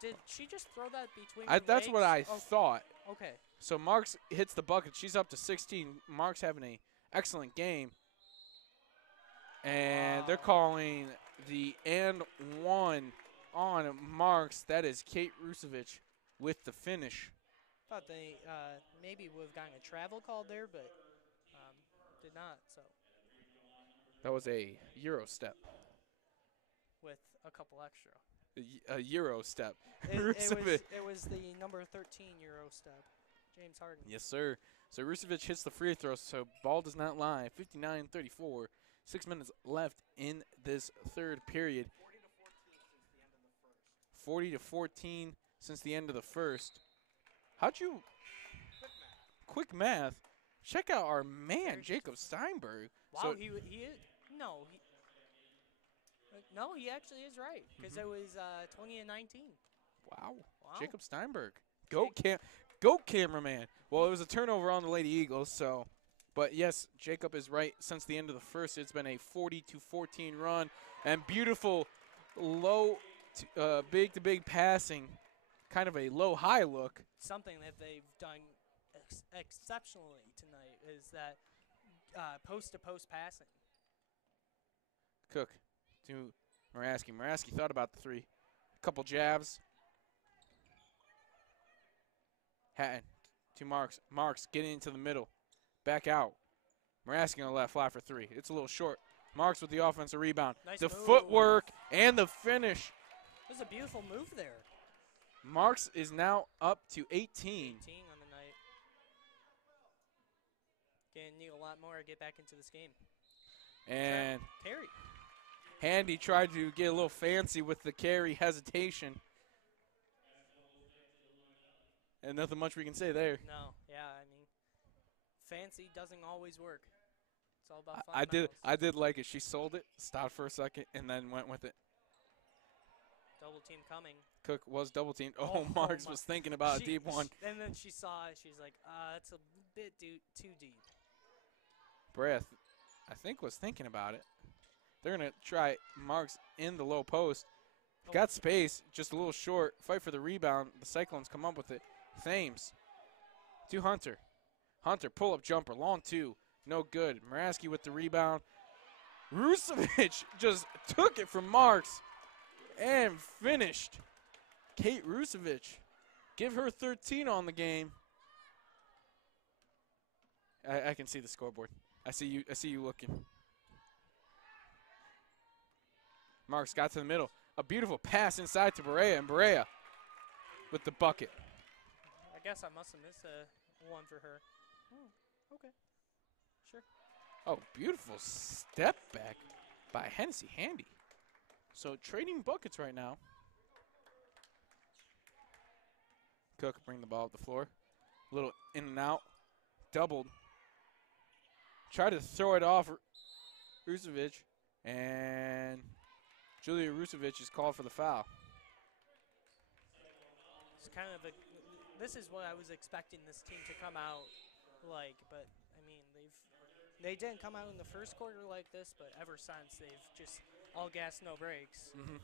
Did she just throw that between her That's legs? what I thought. Okay. So Marks hits the bucket. She's up to 16. Marks having an excellent game. And they're calling the and 1 on Marks. That is Kate Rusevic with the finish. Thought they maybe would have gotten a travel call there, but did not. So That was a Euro step. with a couple extra. a Euro step. It Rusevic. was the number 13 Euro step. James Harden. Yes, sir. So Rusevic hits the free throw, so ball does not lie. 59-34. 6 minutes left in this third period. 40 to 14 since the end of the first. How'd you? Quick math. Check out our man, Jakob Steinberg. Wow, So he is. No, he actually is right because it was 20 and 19. wow. Wow. Jakob Steinberg. Go cameraman. Well, it was a turnover on the Lady Eagles, so. But, yes, Jakob is right. Since the end of the first, it's been a 40-14 run. And beautiful low, big-to-big passing. Kind of a low-high look. Something that they've done exceptionally tonight is that post-to-post passing. Cook to Muraski. Muraski thought about the three. Couple jabs. Hatton to Marks. Marks getting into the middle. Back out. Muraski on the left, flat for three. It's a little short. Marks with the offensive rebound. Nice the move. footwork and the finish. There's a beautiful move there. Marks is now up to 18. 18 on the night. Gonna need a lot more to get back into this game. And Carry. Handy tried to get a little fancy with the carry hesitation. And nothing much we can say there. No, yeah, I mean, fancy doesn't always work. It's all about fundamentals. I did like it. She sold it, stopped for a second, and then went with it. Double team coming. Cook was double teamed. Oh, Oh, Marks my. was thinking about a deep one. And then she saw it. She's like, it's a bit too deep. Breath, I think, was thinking about it. They're going to try Marks in the low post. Oh. Got space, just a little short. Fight for the rebound. The Cyclones come up with it. Thames to Hunter. Hunter, pull-up jumper, long two. No good. Muraski with the rebound. Rusevic just took it from Marks and finished. Kate Rusevic, give her 13 on the game. I can see the scoreboard. I see you looking. Marks got to the middle. A beautiful pass inside to Berea, and Berea with the bucket. I guess I must have missed one for her. Oh, okay. Sure. Oh, beautiful step back by Hennessy Handy. So trading buckets right now. Cook bring the ball up the floor. A little in and out. Doubled. Tried to throw it off Rusevic. And Julia Rusevic is called for the foul. It's kind of this is what I was expecting this team to come out like, but I mean they didn't come out in the first quarter like this, but ever since they've just all gas, no brakes. Mm-hmm.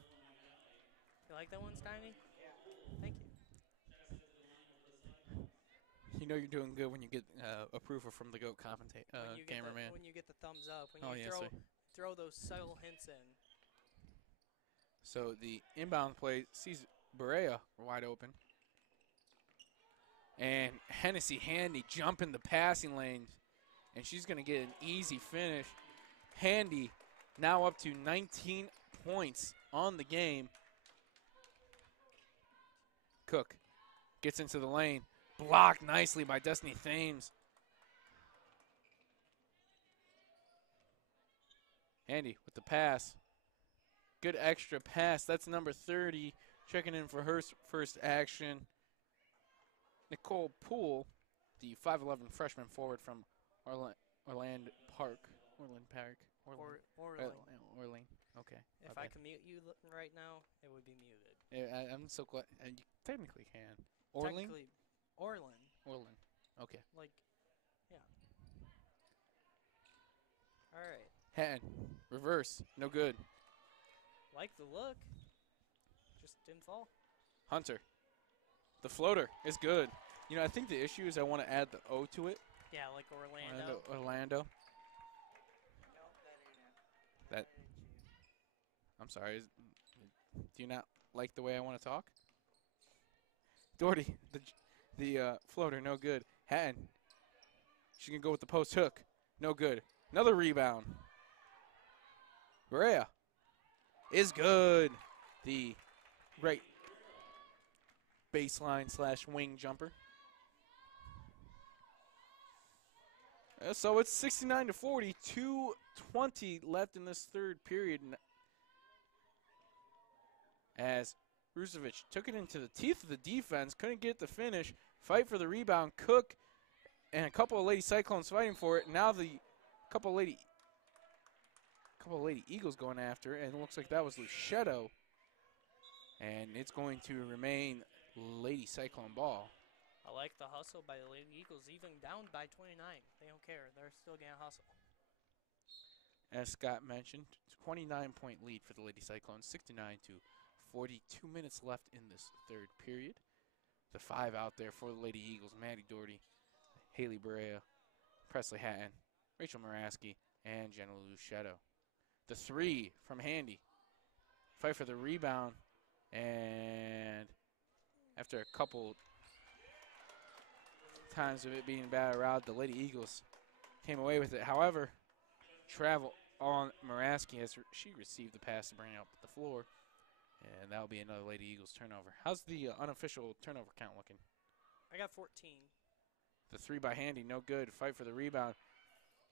You like that one, Steiny? Yeah. Thank you. You know you're doing good when you get approval from the GOAT cameraman. When you get the thumbs up, when Oh, you yes, sir. throw those subtle hints in. So the inbound play sees Berea wide open. And Hennessy Handy jumping the passing lane. And she's going to get an easy finish. Handy now up to 19 points on the game. Cook gets into the lane. Blocked nicely by Destiny Thames. Handy with the pass. Good extra pass. That's number 30. Checking in for her first action. Nicole Poole, the 5'11 freshman forward from Orland Park. Orland. Okay. If I could mute you right now, it would be muted. Yeah, I'm so glad. And you technically can. Orland? Technically, Orland. Orland. Okay. Like, yeah. All right. Hatton. Reverse. No good. Like the look. Just didn't fall. Hunter. The floater is good. You know, I think the issue is I want to add the O to it. Yeah, like Orlando. Orlando. No, that ain't it. I'm sorry. Do you not like the way I want to talk? Doherty, the floater, no good. Hatton. She can go with the post hook. No good. Another rebound. Berea is good. The Great baseline / wing jumper. So it's 69-40, 2:20 left in this third period. As Rusevic took it into the teeth of the defense, couldn't get the finish, fight for the rebound. Cook and a couple of Lady Cyclones fighting for it. Now the couple of Lady Eagles going after it, and it looks like that was Luchetto. And it's going to remain Lady Cyclone ball. I like the hustle by the Lady Eagles, even down by 29. They don't care. They're still going to hustle. As Scott mentioned, 29-point lead for the Lady Cyclones, 69-40. 2 minutes left in this third period. The 5 out there for the Lady Eagles: Maddie Doherty, Haley Berea, Presley Hatton, Rachel Moraski, and Jenna Luchetto. The 3 from Handy. Fight for the rebound, and after a couple times of it being batted around, the Lady Eagles came away with it. However, travel on Moraski as she received the pass to bring it up the floor, and that'll be another Lady Eagles turnover. How's the unofficial turnover count looking? I got 14. The 3 by Handy, no good. Fight for the rebound.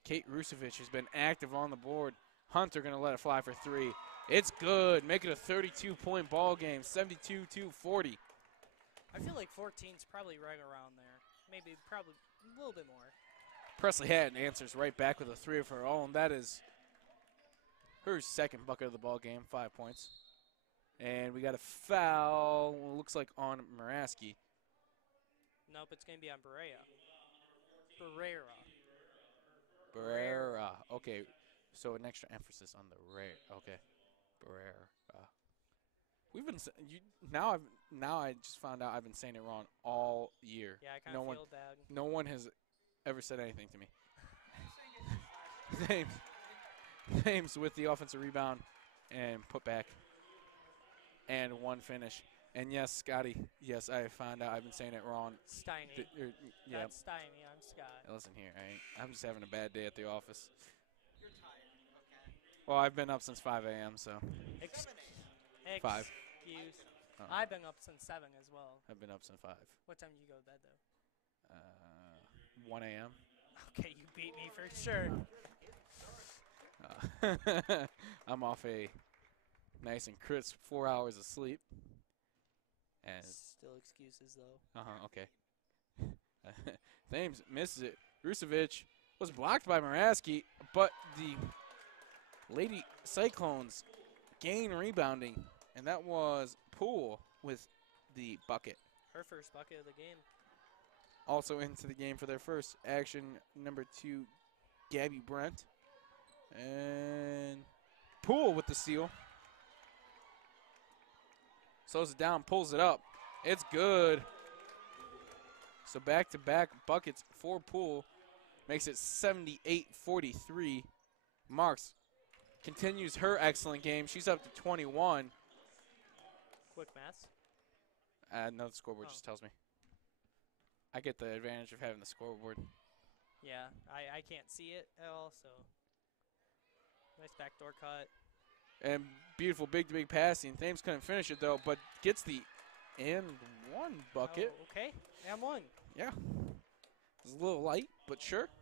Kate Rusevic has been active on the board. Hunter going to let it fly for 3. It's good. Make it a 32-point ball game, 72-40. I feel like 14's probably right around there. Maybe probably a little bit more. Presley Hatton answers right back with a 3 of her own. That is her second bucket of the ball game, 5 points. And we got a foul, looks like on Moraski. Nope, it's going to be on Berea. Barrera. Okay, so an extra emphasis on the rare. Okay, Barrera. We've been now I just found out I've been saying it wrong all year. Yeah, I kind of feel bad. No one has ever said anything to me. Thames with the offensive rebound and put back and 1 finish. And yes, Scotty, yes, I found out I've been saying it wrong. Steiny. Yeah. That's Steiny. I'm Scott. Listen here, I'm just having a bad day at the office. You're tired, okay? Well, I've been up since 5 a.m., so. 5. Excuse. Oh. I've been up since 7 as well. I've been up since 5. What time do you go to bed, though? 1 a.m. Okay, you beat me for sure. I'm off a nice and crisp 4 hours of sleep. And Still excuses, though. okay. Thames misses it. Rusevic was blocked by Moraski, but the Lady Cyclones gain rebounding, and that was Poole with the bucket. Her first bucket of the game. Also into the game for their first action, number 2, Gabby Brent. And Poole with the steal. Slows it down, pulls it up. It's good. So back-to-back buckets for Poole. Makes it 78-43. Marks continues her excellent game. She's up to 21. Quick maths. No, the scoreboard just tells me. I get the advantage of having the scoreboard. Yeah, I can't see it at all, so. Nice backdoor cut. And beautiful big-to-big passing. Thames couldn't finish it, though, but gets the and 1 bucket. Oh, okay, and 1. Yeah. It's a little light, but sure. Looks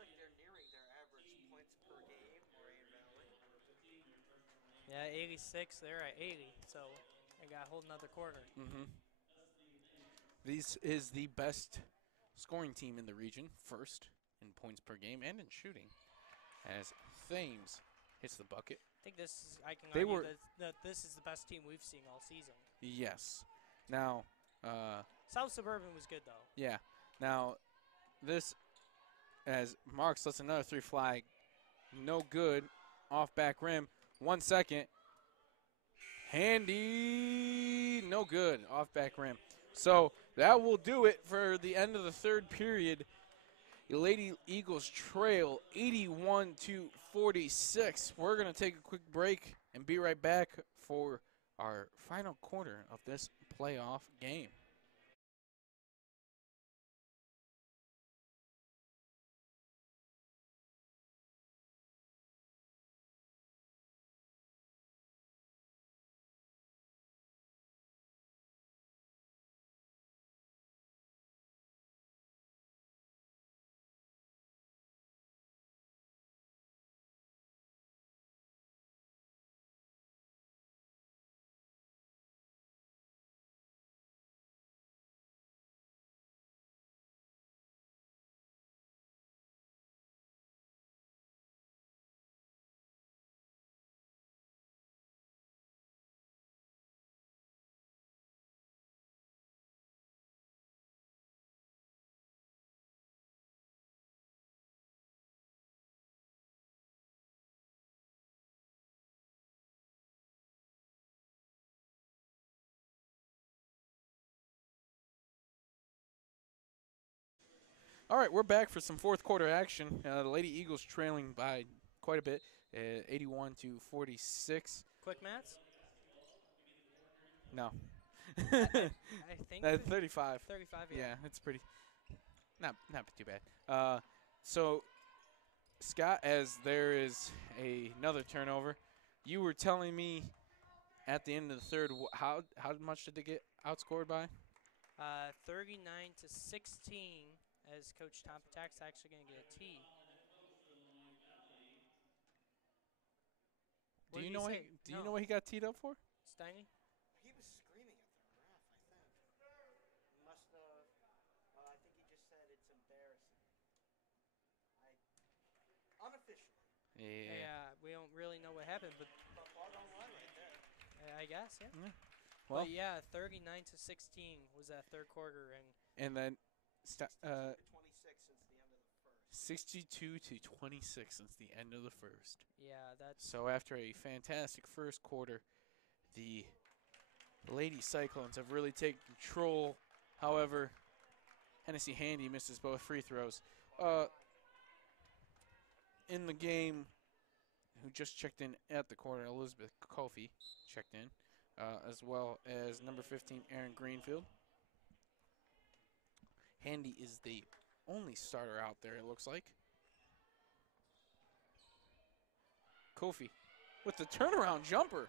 like they're nearing their average points per game, Moraine Valley. Yeah, 86. They're at 80, so I got to hold another quarter. This is the best scoring team in the region, first in points per game and in shooting, as Thames hits the bucket. I think I can argue that this is the best team we've seen all season. Yes. Now, South Suburban was good, though. yeah. Now, this, as Marks lets another 3 fly, no good, off back rim. 1 second. Handy, no good, off back rim. So that will do it for the end of the third period. The Lady Eagles trail 81-46. We're going to take a quick break and be right back for our final quarter of this playoff game. All right, we're back for some fourth quarter action. The Lady Eagles trailing by quite a bit, 81 to 46. Quick maths? No. I think 35. 35, Yeah, it's pretty. Not too bad. So, Scott, as there is another turnover, you were telling me at the end of the third how much did they get outscored by? 39 to 16, as Coach Tom Patak's actually going to get a T. Do you know what he got teed up for? Steiny? He was screaming at the ref, I think. Must have. I think he just said it's embarrassing. Unofficially. Yeah, we don't really know what happened, but Ball don't lie right there. I guess, yeah. Well, But yeah, 39 to 16 was that third quarter, and then 62 to 26 since the end of the first. 62 to 26 since the end of the first. yeah, that's So after a fantastic first quarter, the Lady Cyclones have really taken control. However, Hennessy Handy misses both free throws. In the game, who just checked in at the corner, Elizabeth Kofi checked in, as well as number 15, Aaron Greenfield. Handy is the only starter out there, it looks like. Kofi with the turnaround jumper.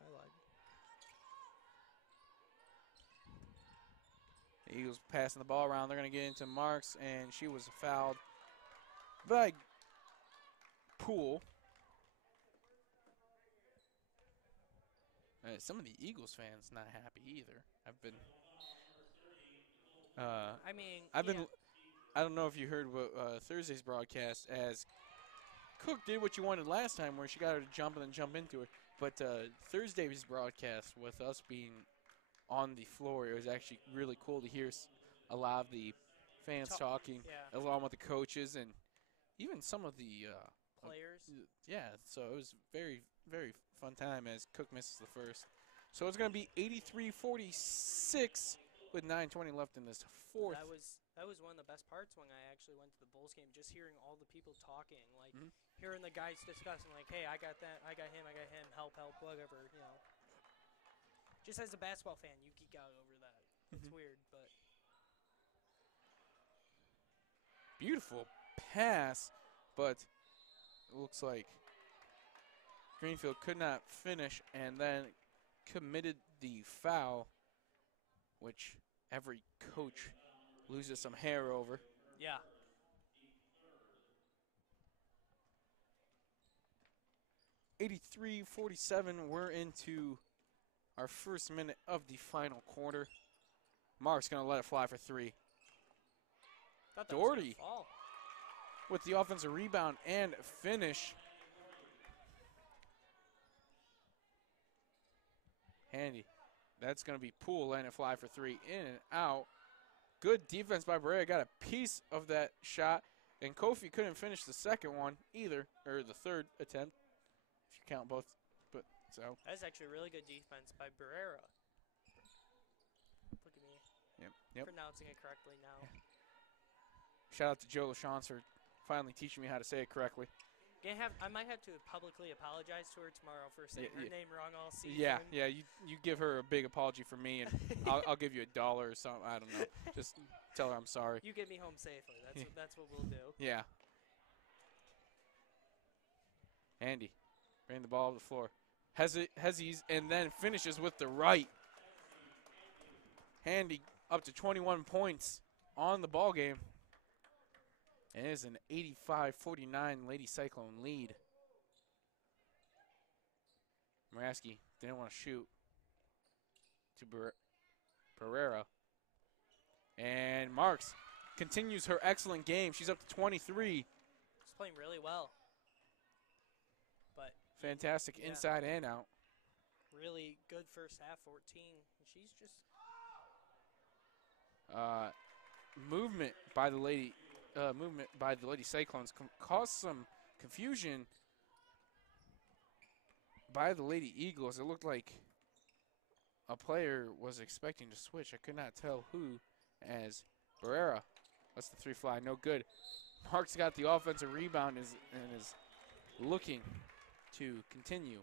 I lied. The Eagles passing the ball around. They're going to get into Marks, and she was fouled by Poole. Some of the Eagles fans not happy either. I don't know if you heard what Thursday's broadcast, as Cook did what you wanted last time, where she got her to jump and then jump into it. But Thursday's broadcast, with us being on the floor, it was actually really cool to hear a lot of the fans talking, Yeah. along with the coaches and even some of the Players. yeah. So it was very, very fun time as Cook misses the first. So it's going to be 83-46 with 9:20 left in this fourth. That was one of the best parts when I actually went to the Bulls game, just hearing all the people talking, like hearing the guys discussing, like, hey, I got that, I got him, help, whatever, you know. Just as a basketball fan, you geek out over that. It's weird, but Beautiful pass, but it looks like Greenfield could not finish and then committed the foul, which every coach loses some hair over. yeah. (83-47). We're into our first minute of the final quarter. Mark's going to let it fly for three. Thought that was gonna Doherty fall. with the offensive rebound and finish. Handy. That's going to be Poole letting it fly for three. In and out. Good defense by Brea. Got a piece of that shot. And Kofi couldn't finish the second one either, or the third attempt, if you count both. But so. That's actually really good defense by Barrera. Look at me. Yep. Pronouncing it correctly now. Yeah. Shout out to Joe LaChance for finally teaching me how to say it correctly. I might have to publicly apologize to her tomorrow for saying her name wrong all season. Yeah. You give her a big apology from me, and I'll give you $1 or something. I don't know. Just tell her I'm sorry. You get me home safely. That's what we'll do. Yeah. Andy, bring the ball to the floor. Hezzies, and then finishes with the right. Handy up to 21 points on the ball game. And it is an 85-49 Lady Cyclone lead. Muraski didn't want to shoot to Pereira. And Marks continues her excellent game. She's up to 23. She's playing really well. But fantastic inside and out. Really good first half, 14. She's just movement by the Lady Cyclones caused some confusion by the Lady Eagles. It looked like a player was expecting to switch. I could not tell who, as Barrera lets the three fly. No good. Marks got the offensive rebound and is looking to continue.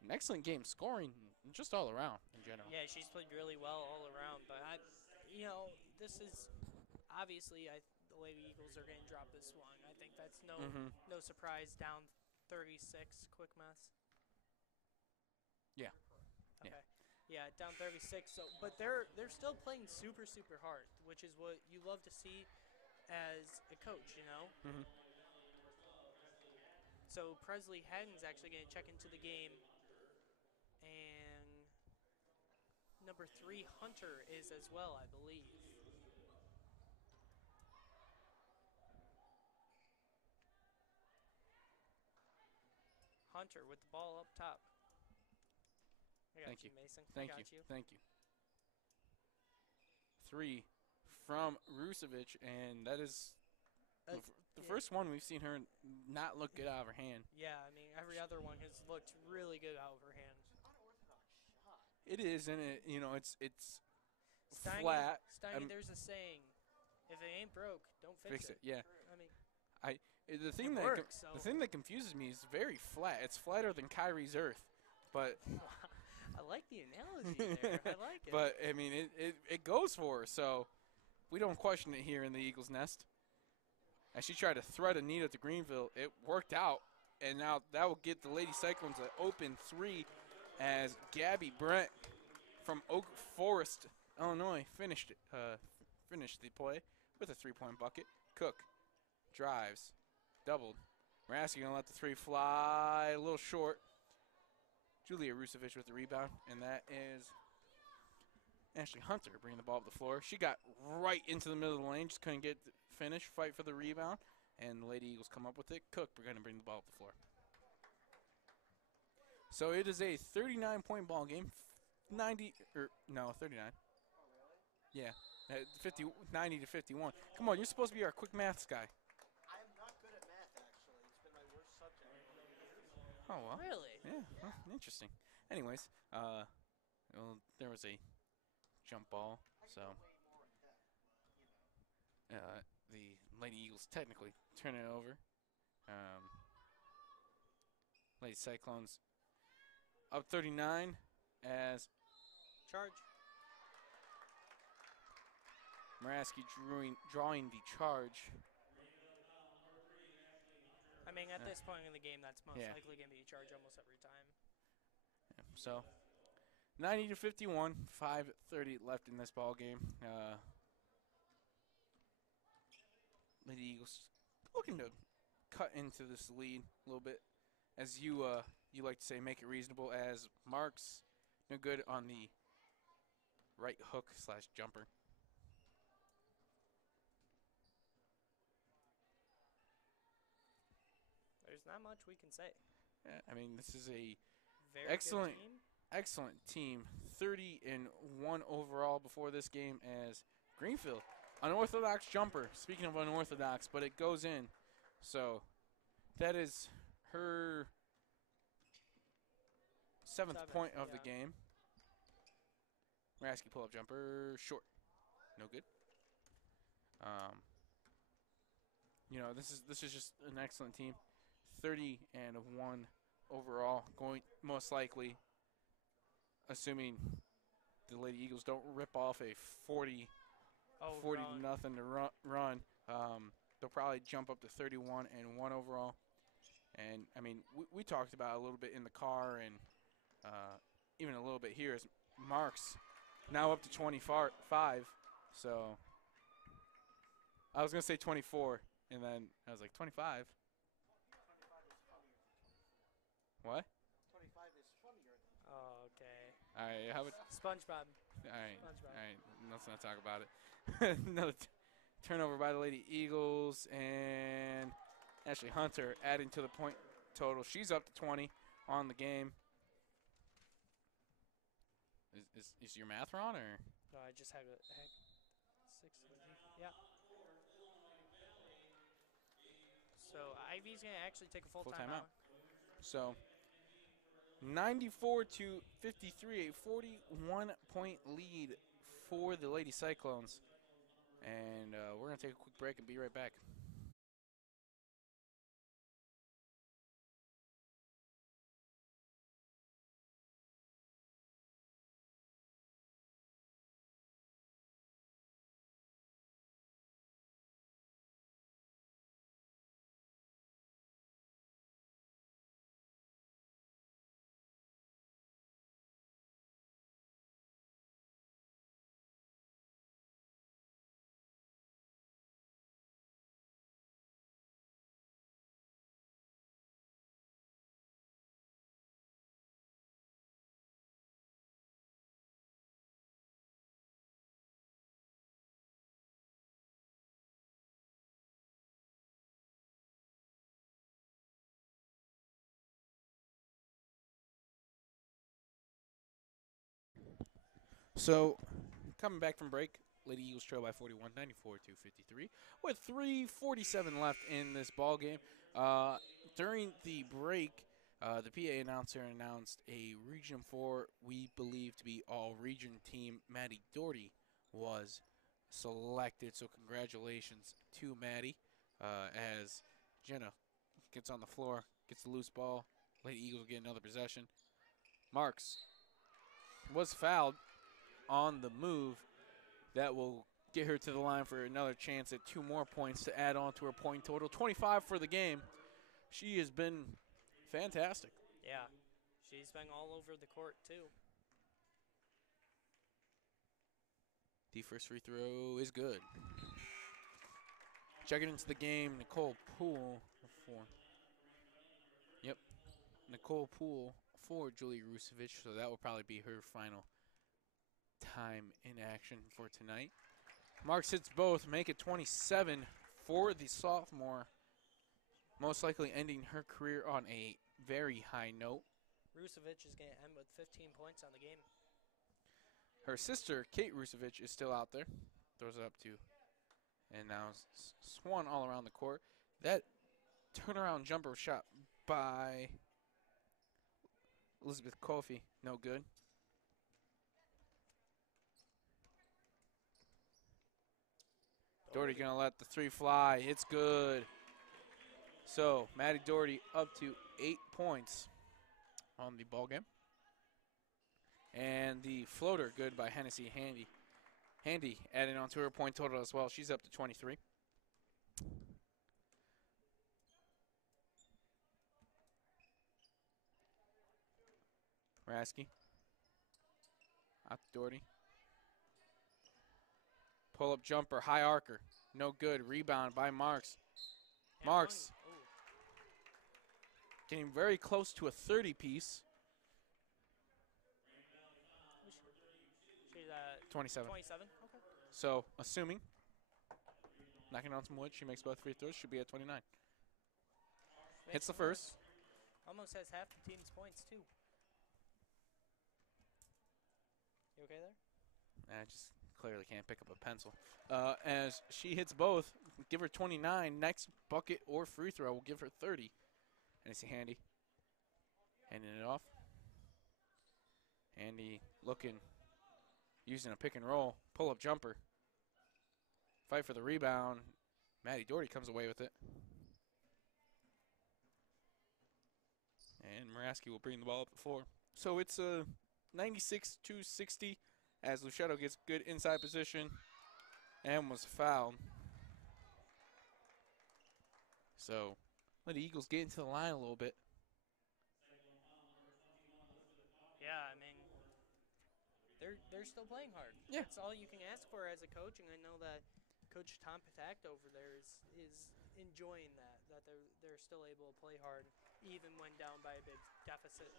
An excellent game, scoring just all around in general. Yeah, she's played really well all around. But this is obviously the Lady Eagles are going to drop this one. I think that's no surprise. Down 36, quick mess. Yeah. Okay. Yeah, down 36. So, but they're still playing super hard, which is what you love to see as a coach, you know. Mm-hmm. So Presley Haddon's actually going to check into the game, and number 3 Hunter is as well, I believe. Hunter with the ball up top. I got Thank you, you. Mason. Thank I you. got you. Thank you. 3 from Rusevic, and that is the first one we've seen her not look good out of her hand. Yeah, I mean, every other one has looked really good out of her hand. Unorthodox shot. It is, and it's Steiny, flat. Steiny, there's a saying: if it ain't broke, don't fix it. Yeah. I mean, The thing the thing that confuses me is very flat. It's flatter than Kyrie's Earth, but I like the analogy there. I like it. but I mean it goes for her. So we don't question it here in the Eagles' nest. As she tried to thread Anita to Greenville, it worked out, and now that will get the Lady Cyclones an open 3 as Gabby Brent from Oak Forest, Illinois, finished the play with a 3-point bucket. Cook drives, doubled. Maraski gonna let the 3 fly a little short. Julia Rusevic with the rebound, and that is Ashley Hunter bringing the ball up the floor. She got right into the middle of the lane, just couldn't get the finish, fight for the rebound, and the Lady Eagles come up with it. Cook, we're gonna bring the ball up the floor. So it is a 39-point ball game. 39. Oh, really? Yeah, 90 to 51. Come on, you're supposed to be our quick maths guy. I'm not good at math, actually. It's been my worst subject. Oh, well. Really? Yeah, well, interesting. Anyways, well, there was a jump ball, so Way more in depth, but, you know. the Lady Eagles technically turn it over. Lady Cyclones up 39 as Charge. Maraski drawing the charge. I mean, at this point in the game, that's most Yeah. likely going to be a charge almost every time. Yeah, so 90 to 51, 5:30 left in this ball game. Lady Eagles looking to cut into this lead a little bit, as you like to say, make it reasonable. As Marks no good on the right hook / jumper. There's not much we can say. Yeah, I mean, this is a Very excellent, good team. excellent team. 30-1 overall before this game as Greenfield. Unorthodox jumper. Speaking of unorthodox, but it goes in. So that is her seventh point of the game. Maraski pull-up jumper, short. No good. This is just an excellent team. 30-1 overall, going most likely, assuming the Lady Eagles don't rip off a 40 nothing to run. They'll probably jump up to 31-1 overall. And I mean, we talked about it a little bit in the car, and even a little bit here as Marks now up to 25. So I was gonna say 24, and then I was like 25. 25 is funnier. What? 25 is funnier than Oh, okay. All right, how about SpongeBob. all right, SpongeBob. all right. Let's not talk about it. Another turnover by the Lady Eagles, and Ashley Hunter adding to the point total. She's up to 20 on the game. Is your math wrong, or? No, I just had it. 6. Yeah. So Ivy's gonna actually take a full timeout. So 94 to 53, a 41-point lead for the Lady Cyclones. And we're going to take a quick break and be right back. So, coming back from break, Lady Eagles trail by 41, 94 to 53, with 3:47 left in this ball game. During the break, the PA announcer announced a Region 4, we believe to be all-region team. Maddie Doherty was selected, so congratulations to Maddie as Jenna gets on the floor, gets the loose ball. Lady Eagles get another possession. Marks was fouled on the move. That will get her to the line for another chance at 2 more points to add on to her point total. 25 for the game. She has been fantastic. Yeah, she's been all over the court, too. The first free throw is good. Checking into the game, Nicole Poole for. Yep, Nicole Poole for Julie Rusevic, so that will probably be her final time in action for tonight. Marks hits both, make it 27 for the sophomore, most likely ending her career on a very high note. Rusevic is going to end with 15 points on the game. Her sister, Kate Rusevic, is still out there. Throws it up to, and now Swan all around the court. That turnaround jumper shot by Elizabeth Kofi, no good. Doherty gonna let the 3 fly. It's good. So Maddie Doherty up to 8 points on the ball game. And the floater good by Hennessy Handy. Handy adding on to her point total as well. She's up to 23. Rasky. Out to Doherty. Pull-up jumper, high arcer. No good. Rebound by Marks. Marks getting very close to a 30-piece. She's at 27. 27. Okay. So, assuming, knocking on some wood, she makes both free throws, should be at 29. Hits the first. Almost has half the team's points, too. You okay there? I just clearly can't pick up a pencil. As she hits both, give her 29. Next bucket or free throw will give her 30. And it's Handy. Handing it off. Handy looking, using a pick and roll. Pull-up jumper. Fight for the rebound. Maddie Doherty comes away with it. And Muraski will bring the ball up the floor. So it's a 96-60 as Luchetto gets good inside position and was fouled. So let the Eagles get into the line a little bit. Yeah, I mean, they're still playing hard. Yeah. That's all you can ask for as a coach, and I know that Coach Tom Patak over there is enjoying that they're still able to play hard even when down by a big deficit.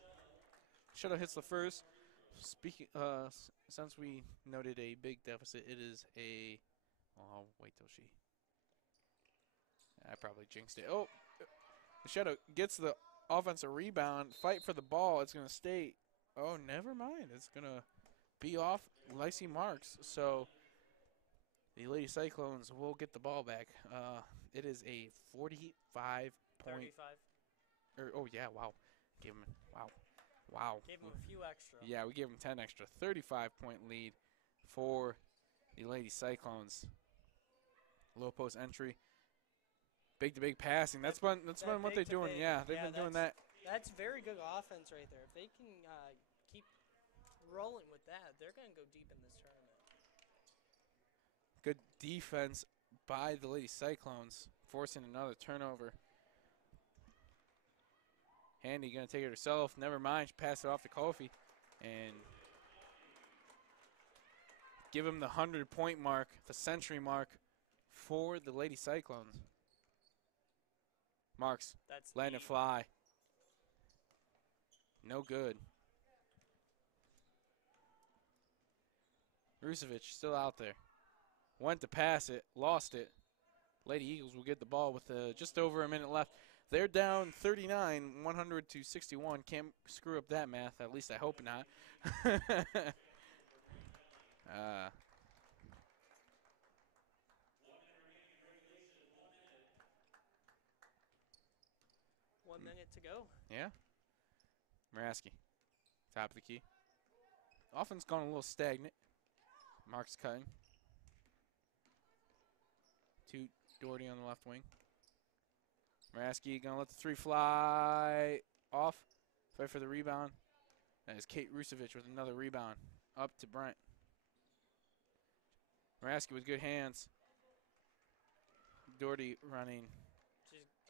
Luchetto hits the first. Speaking, since we noted a big deficit, it is a. Well, I'll wait till she. I probably jinxed it. Oh, Luchetto gets the offensive rebound. Fight for the ball. It's gonna stay. Oh, never mind. It's gonna be off Lacey Marks. So the Lady Cyclones will get the ball back. It is a 45 point. 35. Oh yeah, wow. Give him wow. Wow. Gave them a few extra. Yeah, we gave them 10 extra. 35-point lead for the Lady Cyclones. Low post entry. Big to big passing. That's been what they're doing. Yeah, they've been doing that. That's very good offense right there. If they can keep rolling with that, they're going to go deep in this tournament. Good defense by the Lady Cyclones, forcing another turnover. Handy going to take it herself. Never mind. She passed it off to Kofi. And give him the 100-point mark, the century mark for the Lady Cyclones. Marks, letting it fly. No good. Rusevic still out there. Went to pass it, lost it. Lady Eagles will get the ball with just over a minute left. They're down 39, 100 to 61. Can't screw up that math. At least I hope not. 1 minute to go. Yeah. Muraski, top of the key. Offense gone a little stagnant. Mark's cutting. To Doherty on the left wing. Muraski gonna let the three fly off. Fight for the rebound. That is Kate Rusevic with another rebound. Up to Brent. Muraski with good hands. Doherty running.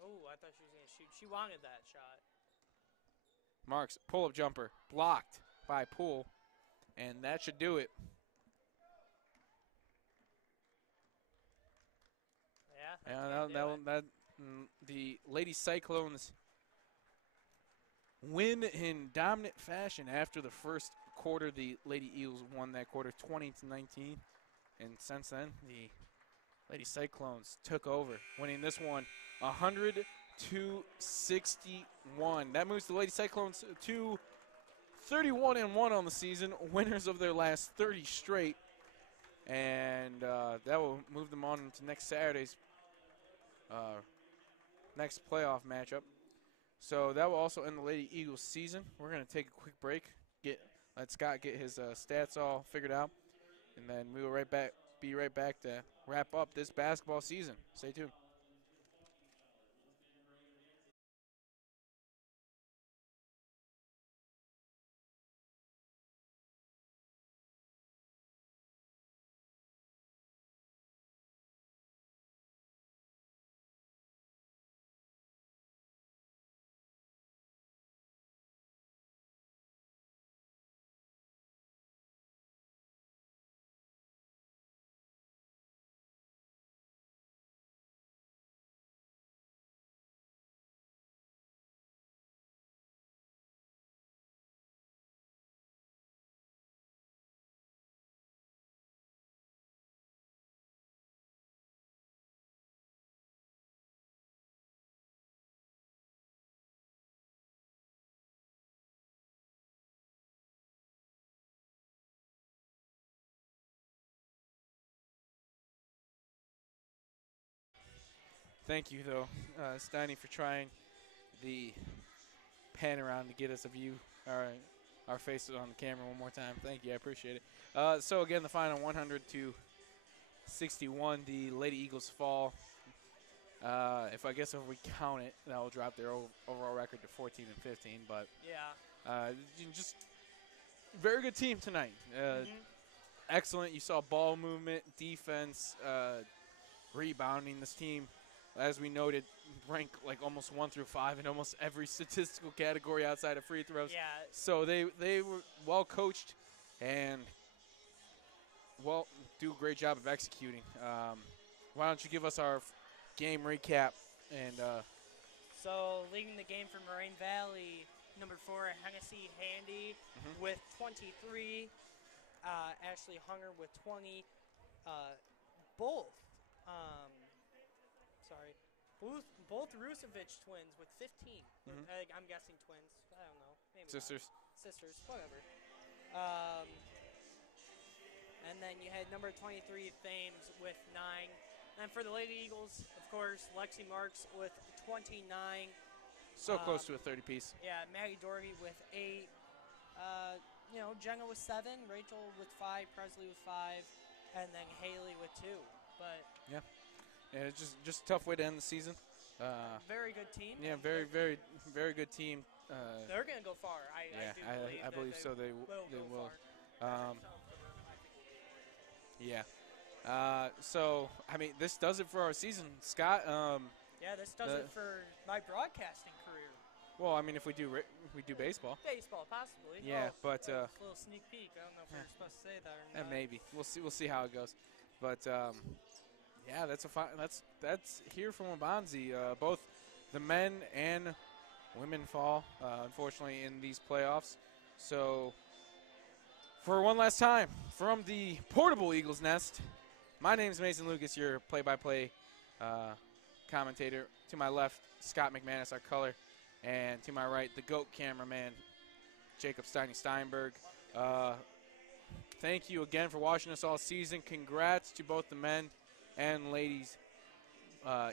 I thought she was going to shoot. She wanted that shot. Marks, pull-up jumper, blocked by Poole, and that should do it. Yeah, the Lady Cyclones win in dominant fashion after the first quarter. The Lady Eagles won that quarter 20-19, and since then the Lady Cyclones took over, winning this one 100 to 61. That moves the Lady Cyclones to 31-1 on the season, winners of their last 30 straight, and that will move them on into next Saturday's next playoff matchup. So that will also end the Lady Eagles season. We're going to take a quick break, let Scott get his stats all figured out, and then we will be right back to wrap up this basketball season. Stay tuned. Thank you, though, Steiny, for trying the pan around to get us a view. All right, our faces on the camera one more time. Thank you, I appreciate it. So again, the final 100 to 61. The Lady Eagles fall. If we count it, that will drop their overall record to 14-15. But yeah, just very good team tonight. Excellent. You saw ball movement, defense, rebounding. This team, as we noted, ranked like almost 1 through 5 in almost every statistical category outside of free throws. Yeah. So they were well coached and do a great job of executing. Why don't you give us our game recap? And so leading the game for Moraine Valley, number 4, Hennessy Handy with 23. Ashley Hunger with 20. Both Rusevic twins with 15. I'm guessing twins. I don't know. Maybe sisters. Not. Sisters, whatever. And then you had number 23, Thames, with 9. And for the Lady Eagles, of course, Lexi Marks with 29. So close to a 30-piece. Yeah, Maddie Doherty with 8. Jenna with 7, Rachel with 5, Presley with 5, and then Haley with 2. But Yeah, it's just a tough way to end the season. very good team. Yeah, and very, very, very good team. They're going to go far. I believe so. They will. Far. Yeah. So I mean, this does it for our season, Scott. Yeah, this does it for my broadcasting career. Well, I mean, if we do baseball. Baseball, possibly. Yeah, but a little sneak peek. I don't know if we're supposed to say that or not. maybe we'll see how it goes. But yeah, that's here from Waubonsee. Both the men and women fall, unfortunately, in these playoffs. So for one last time from the portable Eagles Nest, my name is Mason Lucas, your play-by-play commentator. To my left, Scott McManus, our color. And to my right, the GOAT cameraman, Jakob Steinberg. Thank you again for watching us all season. Congrats to both the men and ladies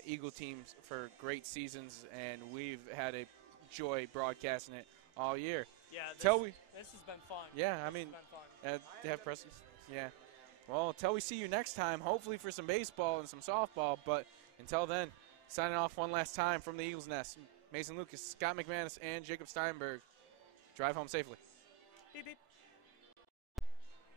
Eagle teams for great seasons, and we've had a joy broadcasting it all year. Yeah, this has been fun. Yeah, I mean, to have Preston. Yeah. Well, until we see you next time, hopefully for some baseball and some softball. But until then, signing off one last time from the Eagles Nest. Mason Lucas, Scott McManus, and Jakob Steinberg. Drive home safely. Beep, beep.